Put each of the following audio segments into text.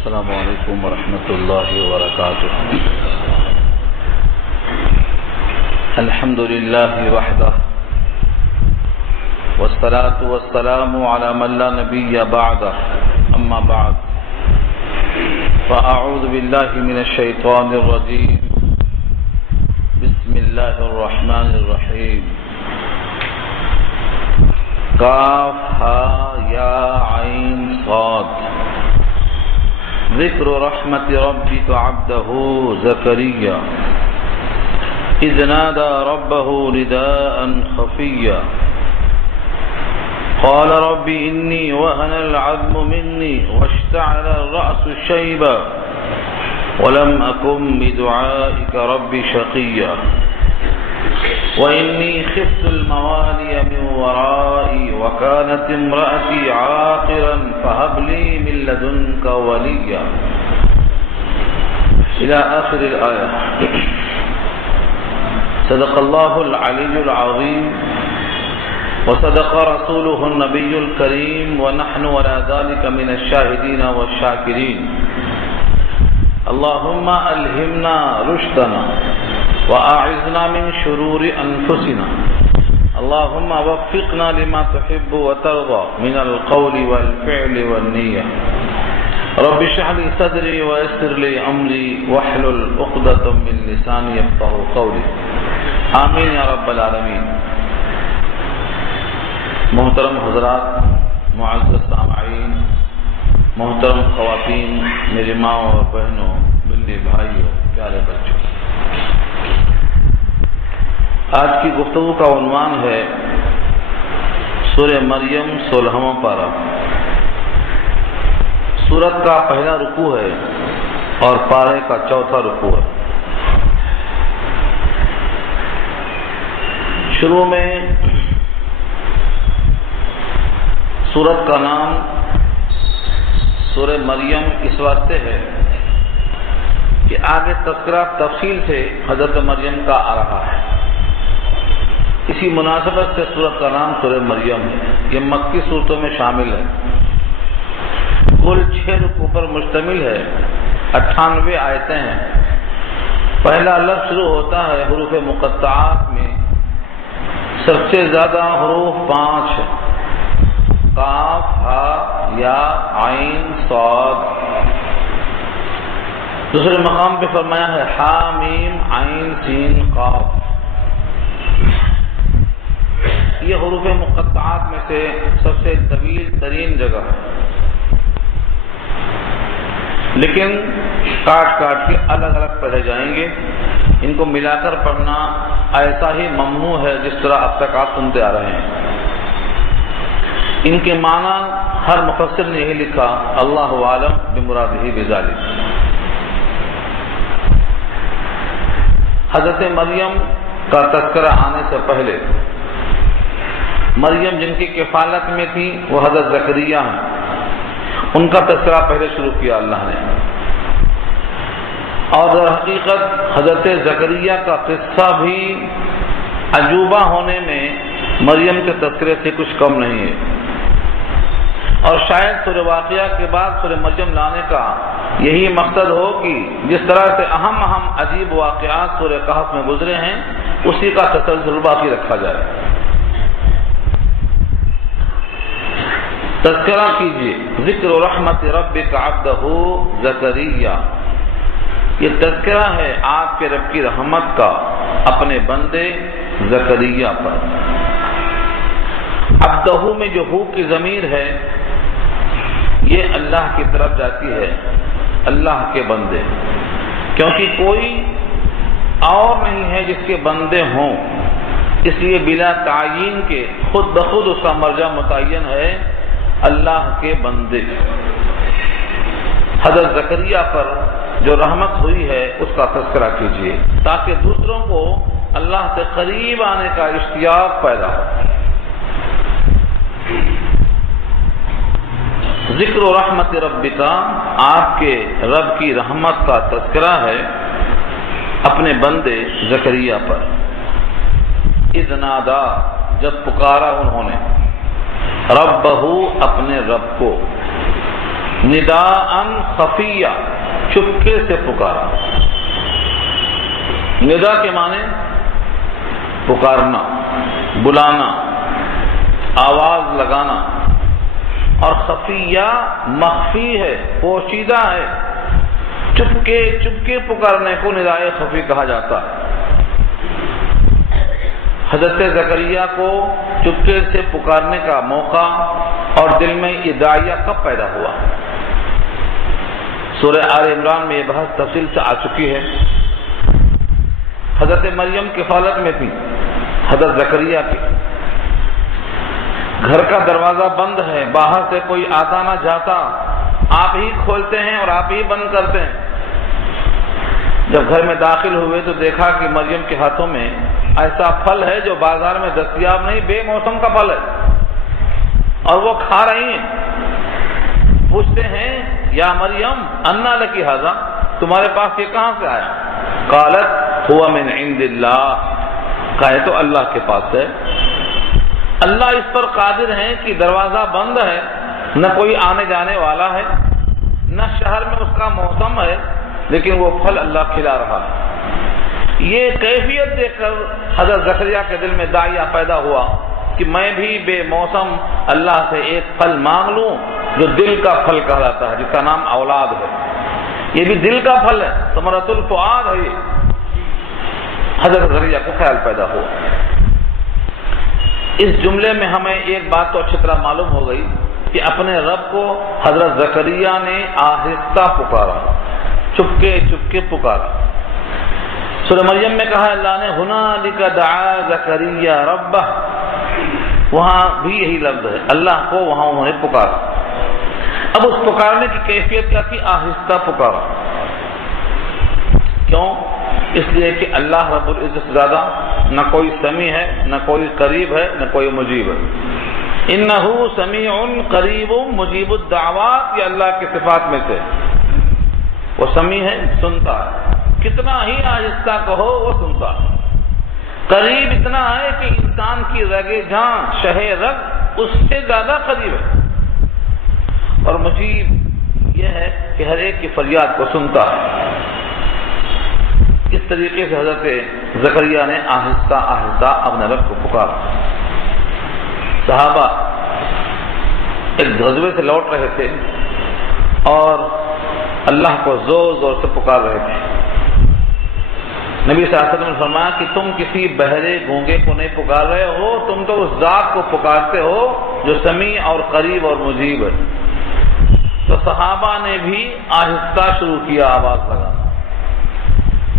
السلام علیکم ورحمۃ اللہ وبرکاتہ. الحمد للہ وحدہ والصلاة والسلام علی من لا نبی بعدہ. اما بعد فاعوذ باللہ من الشیطان الرجیم. بسم اللہ الرحمن الرحیم. کاف ہا یا عین صاد. ذکر رحمت ربک عبدہ زکریا اذ نادى ربه نداء خفيا قال رب إني وهن العظم مني واشتعل الرأس شيبا ولم أكن بدعائك رب شقيا وإني خفت الموالي من ورائي وكانت امرأتي عاقرا فهب لي من لدنك وليا إلى آخر الآية. صدق الله العلي العظيم وصدق رسوله النبي الكريم ونحن على ذلك من الشاهدين والشاكرين. اللهم ألهمنا رشدنا وأعذنا من شرور أنفسنا. اللهم وفقنا لما تحب وترضى من القول والفعل والنية. رب اشرح لي صدري ويسر لي أمري واحلل عقدة من لساني يفقهوا قولي. آمین یا رب العالمین. محترم حضرات، معزز سامعین، محترم خواتین، میری ماں اور بہنوں، بلی بھائیوں، پیارے بچوں، آج کی گفتگو کا عنوان ہے سورہ مریم 16واں پارہ. سورت کا پہلا رکوع ہے اور پارے کا چوتھا رکوع ہے. شروع میں سورت کا نام سورہ مریم اس واسطے ہے کہ آگے تذکرہ تفصیل سے حضرت مریم کا آ رہا ہے. اسی مناسبت سے سورت کا نام سورہ مریم ہے. یہ مکی صورتوں میں شامل ہے. کل 6 رکوع پر مشتمل ہے. 98 آیتیں ہیں. پہلا لفظ شروع ہوتا ہے حروف مقطعات میں. سب سے زیادہ حروف 5 ہیں. قاف ہا یا عین صاد. دوسرے مقام پہ فرمایا ہے حا میم عین سین قاف. یہ حروف مقطعات میں سے سب سے طویل ترین جگہ ہے، لیکن کاٹ کاٹ کے الگ الگ پڑھے جائیں گے. ان کو ملا کر پڑھنا ایسا ہی ممنوع ہے جس طرح اب تک آپ سنتے آ رہے ہیں. ان کے معنی ہر مفسر نے یہی لکھا، اللہ عالم بمرادہ بذالک. حضرت مریم کا تذکرہ آنے سے پہلے مریم جن کی کفالت میں تھی وہ حضرت زکریا ہیں. ان کا تذکرہ پہلے شروع کیا اللہ نے. اور در حقیقت حضرت زکریا کا قصہ بھی عجوبہ ہونے میں مریم کے تذکرے سے کچھ کم نہیں ہے. اور شاید سورہ واقعہ کے بعد سورہ مریم لانے کا یہی مقصد ہو کہ جس طرح سے اہم عجیب واقعات سورہ کہف میں گزرے ہیں اسی کا تسلسل باقی رکھا جائے. تذکرہ کیجیے. ذکر رحمت ربک عبدہ زکریا. یہ تذکرہ ہے آپ کے رب کی رحمت کا اپنے بندے زکریا پر. عبدہ میں جو ہو کی ضمیر ہے یہ اللہ کی طرف جاتی ہے، اللہ کے بندے، کیونکہ کوئی اور نہیں ہے جس کے بندے ہوں. اس لیے بلا تعین کے خود بخود اس کا مرجع متعین ہے اللہ کے بندے. حضرت زکریا پر جو رحمت ہوئی ہے اس کا تذکرہ کیجیے تاکہ دوسروں کو اللہ سے قریب آنے کا اشتیاق پیدا ہو. ذکر و رحمت ربک، آپ کے رب کی رحمت کا تذکرہ ہے اپنے بندے زکریا پر. اذ نادا، جب پکارا انہوں نے، ربہ، اپنے رب کو، نداءً خفیہ، چپکے سے پکارا۔ ندا کے معنی پکارنا، بلانا، آواز لگانا، اور خفیہ مخفی ہے، پوشیدہ ہے، چپکے چپکے پکارنے کو ندائے خفی کہا جاتا ہے۔ حضرت زکریا کو چپکے سے پکارنے کا موقع اور دل میں یہ داعیہ کب پیدا ہوا؟ سورہ آل عمران میں یہ بحث تفصیل سے آ چکی ہے۔ حضرت مریم کفالت میں تھی، حضرت زکریا کی، گھر کا دروازہ بند ہے، باہر سے کوئی آتا نہ جاتا، آپ ہی کھولتے ہیں اور آپ ہی بند کرتے ہیں۔ جب گھر میں داخل ہوئے تو دیکھا کہ مریم کے ہاتھوں میں ایسا پھل ہے جو بازار میں دستیاب نہیں، بے موسم کا پھل ہے، اور وہ کھا رہی ہیں۔ پوچھتے ہیں یا مریم انا لکی ھذا، تمہارے پاس یہ کہاں سے آیا؟ قالت هو من عند اللہ، کہے تو اللہ کے پاس ہے۔ اللہ اس پر قادر ہے کہ دروازہ بند ہے، نہ کوئی آنے جانے والا ہے، نہ شہر میں اس کا موسم ہے، لیکن وہ پھل اللہ کھلا رہا ہے۔ یہ کیفیت دیکھ کر حضرت زکریا کے دل میں داعیہ پیدا ہوا کہ میں بھی بے موسم اللہ سے ایک پھل مانگ لوں جو دل کا پھل کہلاتا ہے، جس کا نام اولاد ہے۔ یہ بھی دل کا پھل ہے، ثمرۃ الفؤاد ہے۔ یہ حضرت زکریا کو خیال پیدا ہوا۔ اس جملے میں ہمیں ایک بات تو اچھی طرح معلوم ہو گئی کہ اپنے رب کو حضرت زکریا نے آہستہ پکارا، چپکے چپکے پکارا۔ سورہ مریم میں کہا اللہ نے ہنالک دعا زکریا ربہ، وہاں بھی یہی لفظ ہے، اللہ کو وہاں انہوں نے پکارا۔ اب اس پکارنے کی کیفیت کیا تھی؟ آہستہ پکارا۔ کیوں؟ اس لیے کہ اللہ رب العزت سے زیادہ نہ کوئی سمیع ہے، نہ کوئی قریب ہے، نہ کوئی مجیب ہے۔ انہ سمیع قریب مجیب الدعوات، یہ اللہ کی صفات میں سے، وہ سمیع ہے، سنتا ہے، کتنا ہی آہستہ کہو وہ سنتا ہے۔ قریب اتنا ہے کہ انسان کی رگے جاں شہ رگ اس سے زیادہ قریب ہے، اور مجیب یہ ہے کہ ہر ایک کی فریاد کو سنتا ہے۔ اس طریقے سے حضرت زکریا نے آہستہ آہستہ اپنے رب کو پکارا۔ صحابہ ایک غزوے سے لوٹ رہے تھے اور اللہ کو زور زور سے پکار رہے تھے۔ نبی صلی اللہ علیہ وسلم نے فرمایا کہ تم کسی بہرے گونگے کو نہیں پکار رہے ہو، تم تو اس ذات کو پکارتے ہو جو سمیع اور قریب اور مجیب ہے۔ تو صحابہ نے بھی آہستہ شروع کیا آواز لگانا۔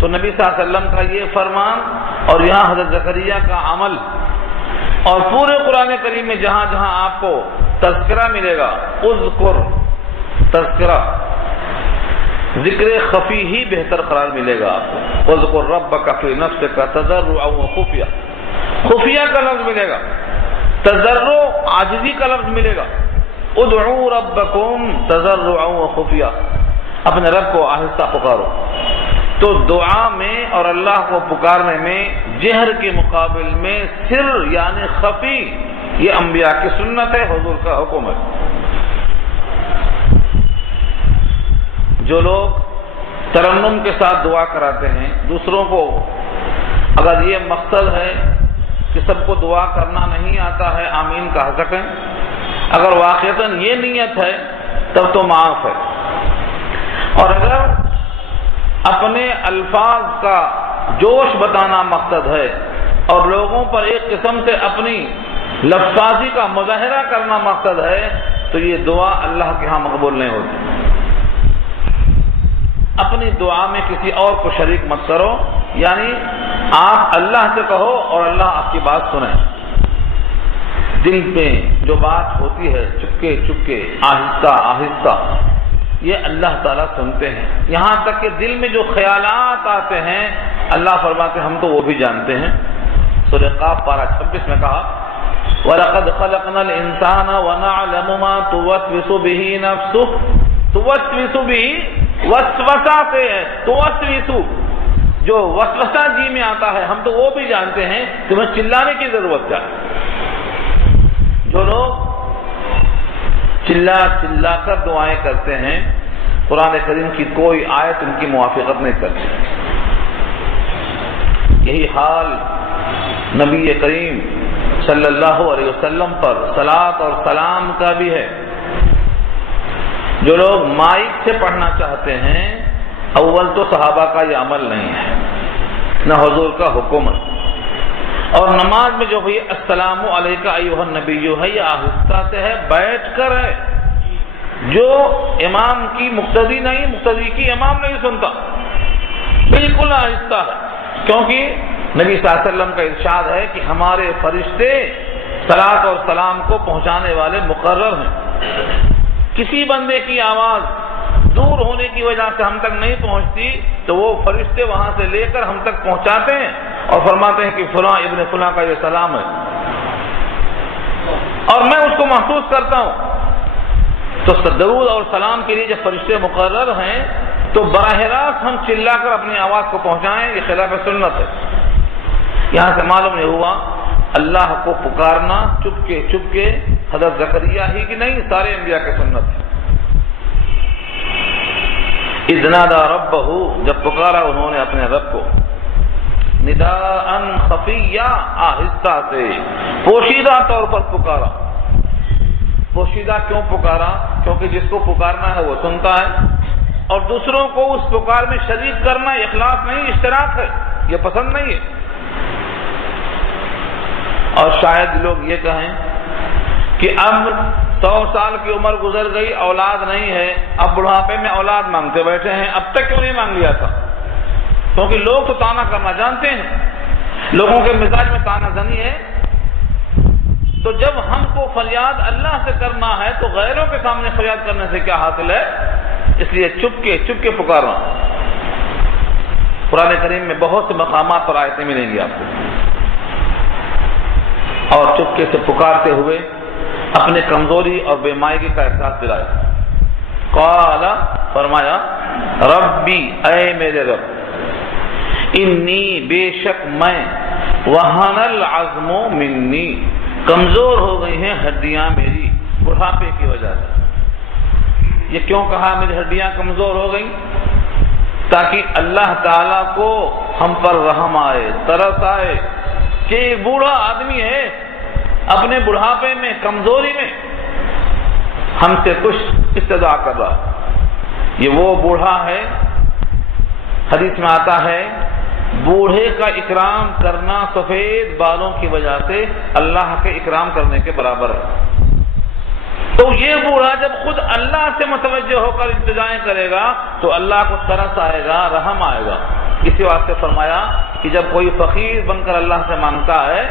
تو نبی صلی اللہ علیہ وسلم کا یہ فرمان اور یہاں حضرت زکریا کا عمل، اور پورے قرآن کریم میں جہاں جہاں آپ کو تذکرہ ملے گا، اذکر، تذکرہ، ذکر خفی ہی بہتر قرار ملے گا آپ کو۔ اذکر ربک فی نفسک تضرعا وخفیہ، خفیہ کا لفظ ملے گا، تضرع عاجزی کا لفظ ملے گا۔ ادعوا ربکم تضرعا وخفیہ، اپنے رب کو آہستہ پکارو۔ تو دعا میں اور اللہ کو پکارنے میں جہر کے مقابل میں سر یعنی خفی، یہ انبیاء کی سنت ہے، حضور کا حکم ہے۔ جو لوگ ترنم کے ساتھ دعا کراتے ہیں دوسروں کو، اگر یہ مقصد ہے کہ سب کو دعا کرنا نہیں آتا ہے آمین کہہ سکیں، اگر واقعتاً یہ نیت ہے تب تو معاف ہے۔ اور اگر اپنے الفاظ کا جوش بتانا مقصد ہے اور لوگوں پر ایک قسم سے اپنی لفظی کا مظاہرہ کرنا مقصد ہے تو یہ دعا اللہ کے ہاں مقبول نہیں ہوتی۔ اپنی دعا میں کسی اور کو شریک مت کرو، یعنی آپ اللہ سے کہو اور اللہ آپ کی بات سنیں۔ دل میں جو بات ہوتی ہے چپکے چپکے، آہستہ آہستہ، یہ اللہ تعالیٰ سنتے ہیں۔ یہاں تک کہ دل میں جو خیالات آتے ہیں اللہ فرماتے ہیں ہم تو وہ بھی جانتے ہیں۔ سورہ قاف پارہ 26 میں کہا وَلَقَدْ خَلَقْنَا الْإِنسَانَ وَنَعْلَمُ مَا تُوَسْوِسُ بِهِ نَفْسُهُ، توسوس بھی وسوسہ سے ہے، توسوس جو وسوسہ جی میں آتا ہے ہم تو وہ بھی جانتے ہیں، تمہیں چلانے کی ضرورت کیا ہے۔ جو لوگ چلا چلا کر دعائیں کرتے ہیں، قرآن کریم کی کوئی آیت ان کی موافقت نہیں کرتی۔ یہی حال نبی کریم صلی اللہ علیہ وسلم پر صلاۃ اور سلام کا بھی ہے۔ جو لوگ مائک سے پڑھنا چاہتے ہیں، اول تو صحابہ کا یہ عمل نہیں ہے، نہ حضور کا حکم ہے، اور نماز میں جو بھی السلام علیکہ ایھا النبی ہے، یہ آہستہ سے ہے، بیٹھ کر ہے، جو امام کی مقتدی نہیں، مقتدی کی امام نہیں سنتا، بالکل آہستہ ہے، کیونکہ نبی صلی اللہ علیہ وسلم کا ارشاد ہے کہ ہمارے فرشتے صلاۃ اور سلام کو پہنچانے والے مقرر ہیں۔ کسی بندے کی آواز دور ہونے کی وجہ سے ہم تک نہیں پہنچتی تو وہ فرشتے وہاں سے لے کر ہم تک پہنچاتے ہیں اور فرماتے ہیں کہ فلاں ابن فلاں کا یہ سلام ہے، اور میں اس کو محسوس کرتا ہوں۔ تو درود اور سلام کے لیے جب فرشتے مقرر ہیں تو براہ راست ہم چلا کر اپنی آواز کو پہنچائیں، یہ خلاف سنت ہے۔ یہاں سے معلوم نہیں ہوا اللہ کو پکارنا چپ کے حضرت زکریا ہی کی نہیں، سارے انبیاء کے سنت ہے۔ اذ نادى ربہ، جب پکارا انہوں نے اپنے رب کو، نداء خفیا، آہستہ سے، پوشیدہ طور پر پکارا۔ پوشیدہ کیوں پکارا؟ کیونکہ جس کو پکارنا ہے وہ سنتا ہے، اور دوسروں کو اس پکار میں شریک کرنا اخلاص نہیں، اشتراک ہے، یہ پسند نہیں ہے۔ اور شاید لوگ یہ کہیں کہ اب 100 سال کی عمر گزر گئی، اولاد نہیں ہے، اب بڑھاپے میں اولاد مانگتے بیٹھے ہیں، اب تک کیوں نہیں مانگ لیا تھا؟ کیونکہ لوگ تو طعنہ کرنا جانتے ہیں، لوگوں کے مزاج میں طعنہ زنی ہے۔ تو جب ہم کو فریاد اللہ سے کرنا ہے تو غیروں کے سامنے فریاد کرنے سے کیا حاصل ہے؟ اس لیے چپ کے پکارنا۔ قرآن کریم میں بہت سے مقامات پر آیتیں ملیں گی آپ کو، اور چپکے سے پکارتے ہوئے اپنے کمزوری اور بے مائگی کا احساس دلائے۔ قال، فرمایا، ربی، اے میرے رب، انی، بے شک میں، وہن العظم منی، کمزور ہو گئی ہیں ہڈیاں میری بڑھاپے کی وجہ سے۔ یہ کیوں کہا میری ہڈیاں کمزور ہو گئیں؟ تاکہ اللہ تعالیٰ کو ہم پر رحم آئے، ترس آئے کہ ایک بوڑھا آدمی ہے اپنے بڑھاپے میں، کمزوری میں ہم سے کچھ استدعا کر رہا۔ یہ وہ بوڑھا ہے، حدیث میں آتا ہے، بوڑھے کا اکرام کرنا سفید بالوں کی وجہ سے اللہ کے اکرام کرنے کے برابر ہے۔ تو یہ بوڑھا جب خود اللہ سے متوجہ ہو کر التجائیں کرے گا تو اللہ کو ترس آئے گا، رحم آئے گا۔ اسی واسطے فرمایا کہ جب کوئی فقیر بن کر اللہ سے مانگتا ہے،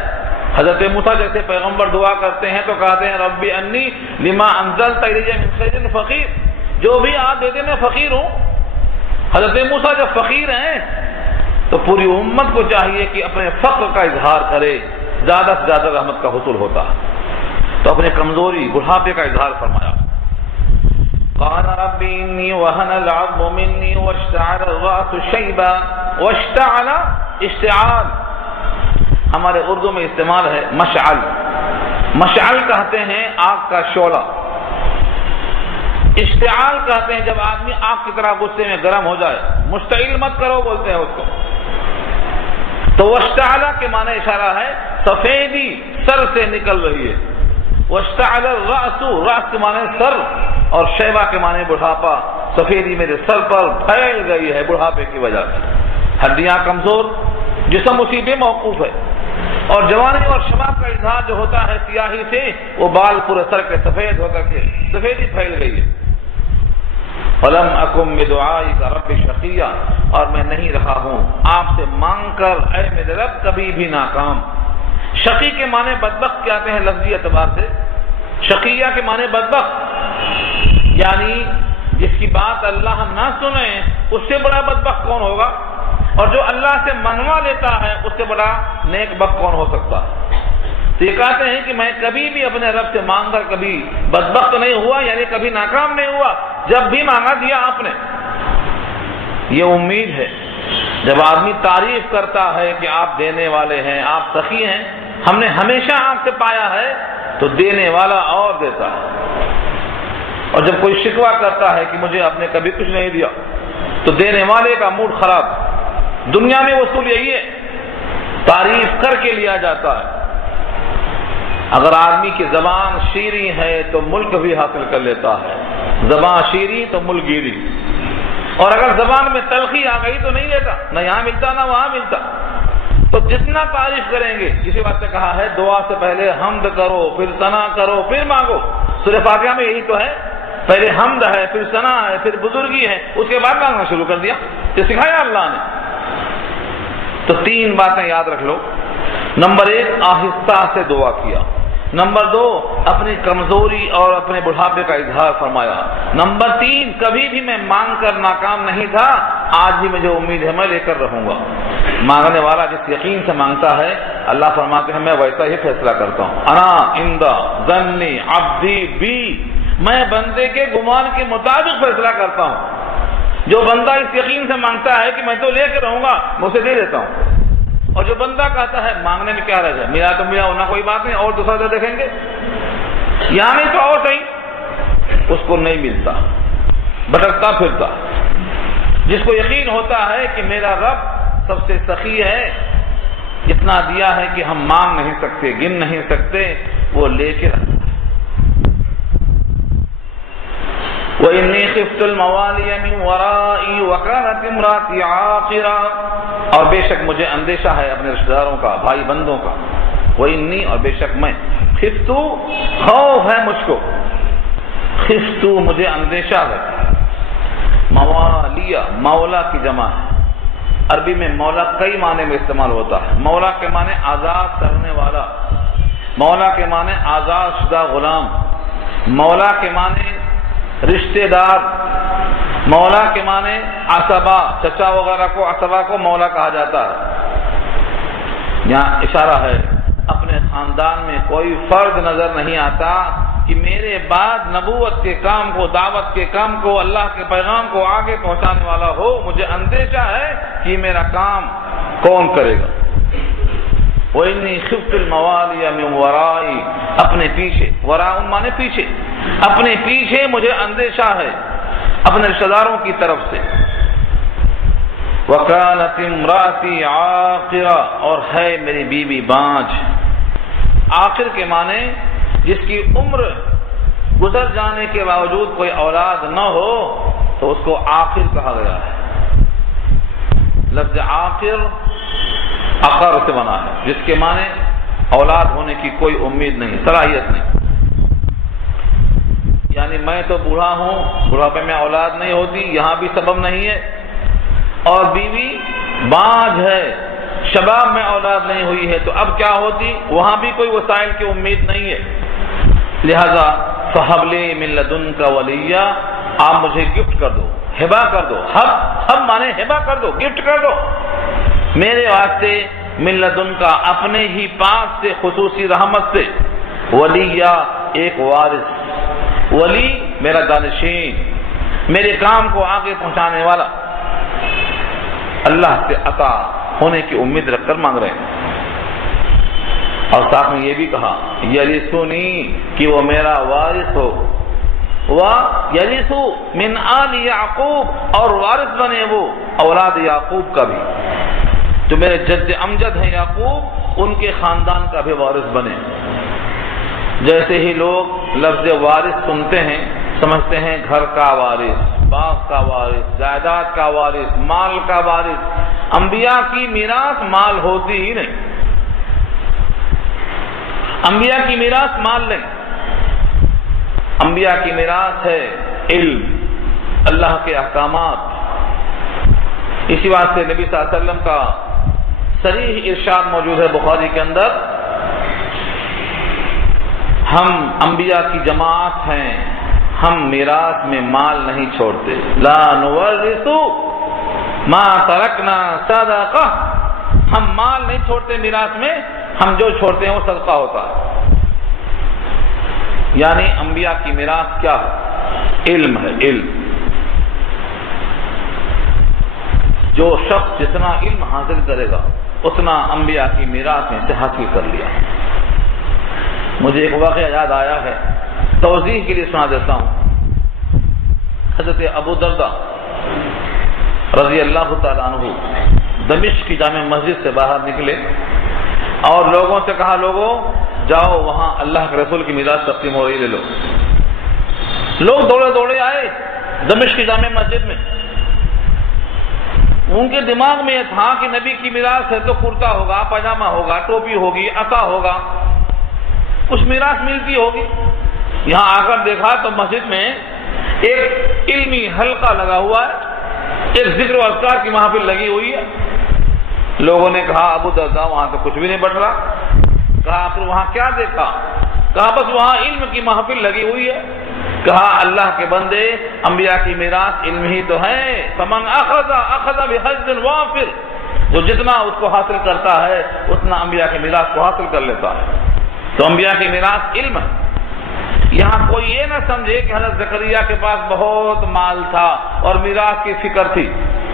حضرت موسیٰ جیسے پیغمبر دعا کرتے ہیں تو کہتے ہیں ربی انی لما انزلت الی من خیر فقیر، جو بھی آپ دیتے میں فقیر ہوں۔ حضرت موسیٰ جب فقیر ہیں تو پوری امت کو چاہیے کہ اپنے فقر کا اظہار کرے، زیادہ سے زیادہ رحمت کا حصول ہوتا ہے۔ تو اپنے کمزوری، بڑھاپے کا اظہار فرمایا۔ قال رب انی وهن العظم مني واشتعل الراس شيبا، واشتعل، اشتعال ہمارے اردو میں استعمال ہے مشعل۔ مشعل کہتے ہیں آگ کا شعلہ، اشتعال کہتے ہیں جب آدمی آگ کی طرح غصے میں گرم ہو جائے، مشتعل مت کرو بولتے ہیں اس کو۔ تو واشتعل کے معنی اشارہ ہے سفیدی سر سے نکل رہی ہے، واشتعل الراس، راس کے معنی سر، اور شیبہ کے معنی بڑھاپا، سفیدی میرے سر پر پھیل گئی ہے بڑھاپے کی وجہ سے۔ ہڈیاں کمزور، جسم اسی پہ موقوف ہے، اور جوانی اور شباب کا اظہار جو ہوتا ہے سیاہی سے، وہ بال پورے سر کے سفید ہو کر کے سفیدی پھیل گئی ہے۔ فلم اکم بدعائک رب شقیا، اور میں نہیں رہا ہوں آپ سے مانگ کر اے میرے رب کبھی بھی ناکام۔ شقی کے معنی بدبخت کیا آتے ہیں لفظی اعتبار سے، شقیہ کے معنی بدبخت، یعنی جس کی بات اللہ نہ سنے اس سے بڑا بدبخت کون ہوگا، اور جو اللہ سے منوا لیتا ہے اس سے بڑا نیک بخت کون ہو سکتا ہے۔ تو یہ کہتے ہیں کہ میں کبھی بھی اپنے رب سے مانگ کر کبھی بدبخت نہیں ہوا، یعنی کبھی ناکام نہیں ہوا، جب بھی مانگا دیا آپ نے۔ یہ امید ہے جب آدمی تعریف کرتا ہے کہ آپ دینے والے ہیں، آپ سخی ہیں، ہم نے ہمیشہ آپ سے پایا ہے، تو دینے والا اور دیتا ہے۔ اور جب کوئی شکوہ کرتا ہے کہ مجھے آپ نے کبھی کچھ نہیں دیا تو دینے والے کا موڈ خراب. دنیا میں اصول یہی ہے، تعریف کر کے لیا جاتا ہے. اگر آدمی کی زبان شیریں ہے تو ملک بھی حاصل کر لیتا ہے، زبان شیریں تو ملک گیری. اور اگر زبان میں تلخی آ گئی تو نہیں لیتا، نہ یہاں ملتا نہ وہاں ملتا. تو جتنا تعریف کریں گے، کسی بات سے کہا ہے دعا سے پہلے حمد کرو، پھر ثنا کرو، پھر مانگو. سورہ فاتحہ میں یہی تو ہے، پہلے حمد ہے، پھر ثنا ہے، پھر بزرگی ہے، اس کے بعد مانگنا شروع کر دیا. یہ سکھایا اللہ نے. تو 3 باتیں یاد رکھ لو. نمبر 1 آہستہ سے دعا کیا. نمبر 2 اپنی کمزوری اور اپنے بڑھاپے کا اظہار فرمایا. نمبر 3 کبھی بھی میں مانگ کر ناکام نہیں تھا، آج بھی مجھے امید ہے میں لے کر رہوں گا. مانگنے والا جس یقین سے مانگتا ہے، اللہ فرماتے ہیں میں ویسا ہی فیصلہ کرتا ہوں. انا عند ظن عبدی بی، میں بندے کے گمان کے مطابق فیصلہ کرتا ہوں. جو بندہ اس یقین سے مانگتا ہے کہ میں تو لے کے رہوں گا، میں اسے دے دیتا ہوں. اور جو بندہ کہتا ہے مانگنے میں کیا رہ جائے، میرا تو ملا ہونا کوئی بات نہیں، اور دوسرا دے دیکھیں گے، یہاں نہیں تو اور کہیں، اس کو نہیں ملتا، بھٹکتا پھرتا. جس کو یقین ہوتا ہے کہ میرا رب سب سے سخی ہے، اتنا دیا ہے کہ ہم مانگ نہیں سکتے، گن نہیں سکتے، وہ لے کے رکھتا. وَإِنِّي خِفْتُ الْمَوَالِيَ مِنْ وَرَائِي وَكَانَتِ امْرَأَتِي عَاقِرًا، اور بے شک مجھے اندیشہ ہے اپنے رشتہ داروں کا، بھائی بندوں کا. وَإِنِّي، اور بے شک میں، خِفْتُ، خوف ہے مجھ کو، خِفْتُ مجھے اندیشہ ہے. موالیہ مولا کی جمع ہے. عربی میں مولا کئی معنی میں استعمال ہوتا ہے. مولا کے معنی آزاد کرنے والا، مولا کے معنی آزاد شدہ غلام، مولا کے معنی رشتہ دار، مولا کے معنی عصبہ، چچا وغیرہ کو عصبہ کو مولا کہا جاتا ہے. یہاں اشارہ ہے اپنے خاندان میں کوئی فرد نظر نہیں آتا کہ میرے بعد نبوت کے کام کو، دعوت کے کام کو، اللہ کے پیغام کو آگے پہنچانے والا ہو. مجھے اندیشہ ہے کہ میرا کام کون کرے گا. وَإِنِّي خِفْتُ الْمَوَالِيَ مِنْ وَرَائِي، اپنے پیچھے، وراء مانے پیچھے، اپنے پیچھے مجھے اندیشہ ہے اپنے رشتہ داروں کی طرف سے. وَكَانَتِ امْرَأَتِي عَاقِرًا، اور ہے میری بیوی بانجھ. آخر کے معنی جس کی عمر گزر جانے کے باوجود کوئی اولاد نہ ہو تو اس کو آخر کہا گیا ہے. لفظ آخر عقر سے بنا ہے، جس کے معنی اولاد ہونے کی کوئی امید نہیں، صلاحیت نہیں. یعنی میں تو بوڑھا ہوں، بڑھاپے میں اولاد نہیں ہوتی، یہاں بھی سبب نہیں ہے. اور بیوی بانجھ ہے، شباب میں اولاد نہیں ہوئی ہے، تو اب کیا ہوتی، وہاں بھی کوئی وسائل کی امید نہیں ہے. لہذا فَهَبْ لِي مِن لَّدُنْكَ وَلِيًّا، آپ مجھے گفٹ کر دو، ہبہ کر دو. ہب مانے ہبہ کر دو، گفٹ کر دو میرے واسطے، من لدنکا، اپنے ہی پاس سے، خصوصی رحمت سے، ولیہ، ایک وارث. ولی میرا دانشین، میرے کام کو آگے پہنچانے والا. اللہ سے عطا ہونے کی امید رکھ کر مانگ رہے ہیں. اور ساتھ میں یہ بھی کہا یرثنی، کہ وہ میرا وارث ہو. وَيَرِثُ مِنْ آلِ یعقوب، اور وارث بنے وہ اولاد یعقوب کا بھی. جو میرے جد امجد ہیں یعقوب، ان کے خاندان کا بھی وارث بنے. جیسے ہی لوگ لفظ وارث سنتے ہیں سمجھتے ہیں گھر کا وارث، باغ کا وارث، جائیداد کا وارث، مال کا وارث. انبیاء کی میراث مال ہوتی ہی نہیں. انبیاء کی میراث مال نہیں. انبیاء کی میراث ہے علم، اللہ کے احکامات. اسی بات سے نبی صلی اللہ علیہ وسلم کا صریح ارشاد موجود ہے بخاری کے اندر، ہم انبیاء کی جماعت ہیں، ہم میراث میں مال نہیں چھوڑتے. لا نورث ما ترکنا صدقہ، ہم مال نہیں چھوڑتے میراث میں، ہم جو چھوڑتے ہیں وہ صدقہ ہوتا ہے. یعنی انبیاء کی میراث کیا ہے؟ علم ہے. علم. جو شخص جتنا علم حاصل کرے گا اتنا انبیاء کی میراث میں سے حاصل کر لیا. مجھے ایک واقعہ یاد آیا ہے، توضیح کے لیے سنا دیتا ہوں. حضرت ابو دردہ رضی اللہ تعالیٰ عنہ دمشق کی جامع مسجد سے باہر نکلے اور لوگوں سے کہا، لوگوں جاؤ وہاں اللہ کے رسول کی میراث تقسیم ہو رہی، لے لو۔ لوگ دوڑے دوڑے آئے دمشق کی جامع مسجد میں۔ ان کے دماغ میں یہ تھا کہ نبی کی میراث ہے تو کرتا ہوگا، پاجامہ ہوگا، ٹوپی ہوگی، عصا ہوگا، کچھ میراث ملتی ہوگی۔ یہاں آ کر دیکھا تو مسجد میں ایک علمی حلقہ لگا ہوا ہے، ایک ذکر و اذکار کی محفل لگی ہوئی ہے۔ لوگوں نے کہا، ابو دردہ وہاں تو کچھ بھی نہیں بٹ رہا۔ کہا آخر وہاں کیا دیکھا؟ کہا بس وہاں علم کی محفل لگی ہوئی ہے۔ کہا اللہ کے بندے، انبیاء کی میراث علم ہی تو ہے۔ فمن اخذ بحظ وافر، جو جتنا اس کو حاصل کرتا ہے اتنا انبیاء کی میراث کو حاصل کر لیتا ہے۔ تو انبیاء کی میراث علم ہے۔ یہاں کوئی یہ نہ سمجھے کہ حضرت زکریا کے پاس بہت مال تھا اور میراث کی فکر تھی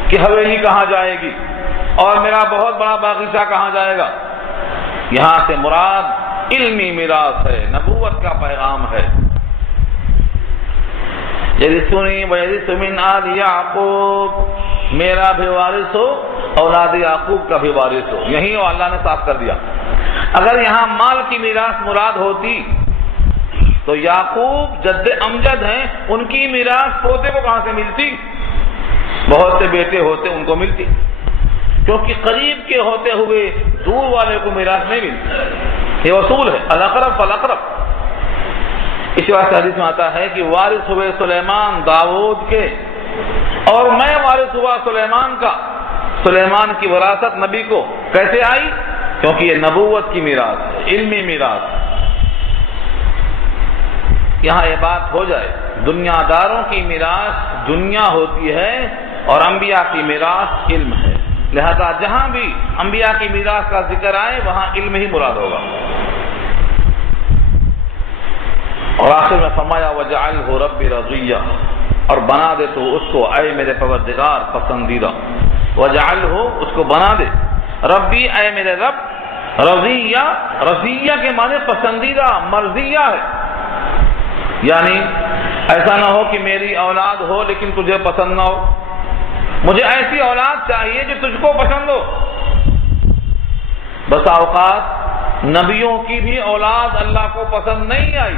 کہ حویلی کہاں جائے گی اور میرا بہت بڑا باغیچہ کہاں جائے گا۔ یہاں سے مراد علمی میراث ہے، نبوت کا پیغام ہے۔ یرثنی ویرث من آل یعقوب، میرا بھی وارث ہو، اولاد یعقوب کا بھی وارث ہو۔ یہی اللہ نے صاف کر دیا۔ اگر یہاں مال کی میراث مراد ہوتی تو یعقوب جد امجد ہیں، ان کی میراث پوتے کو کہاں سے ملتی؟ بہت سے بیٹے ہوتے ان کو ملتی، کیونکہ قریب کے ہوتے ہوئے دور والے کو میراث نہیں ملتی۔ یہ اصول ہے، الاقرب فالاقرب۔ اسی واسطے حدیث میں آتا ہے کہ وارث ہوئے سلیمان داؤد کے، اور میں وارث ہوا سلیمان کا۔ سلیمان کی وراثت نبی کو کیسے آئی؟ کیونکہ یہ نبوت کی میراث ہے، علمی میراث۔ یہاں یہ بات ہو جائے، دنیا داروں کی میراث دنیا ہوتی ہے اور انبیاء کی میراث علم ہے۔ لہذا جہاں بھی انبیاء کی میراث کا ذکر آئے وہاں علم ہی مراد ہوگا۔ اور آخر میں فرمایا وَجَعَلْهُ رَبِّ رَضِيًّا، اور بنا دے تو اس کو اے میرے پروردگار پسندیدہ۔ وَجَعَلْهُ، اس کو بنا دے، ربی اے میرے رب، رضیہ، رضیہ کے معنی پسندیدہ، مرضیہ ہے۔ یعنی ایسا نہ ہو کہ میری اولاد ہو لیکن تجھے پسند نہ ہو، مجھے ایسی اولاد چاہیے جو تجھ کو پسند ہو۔ بس اوقات نبیوں کی بھی اولاد اللہ کو پسند نہیں آئی۔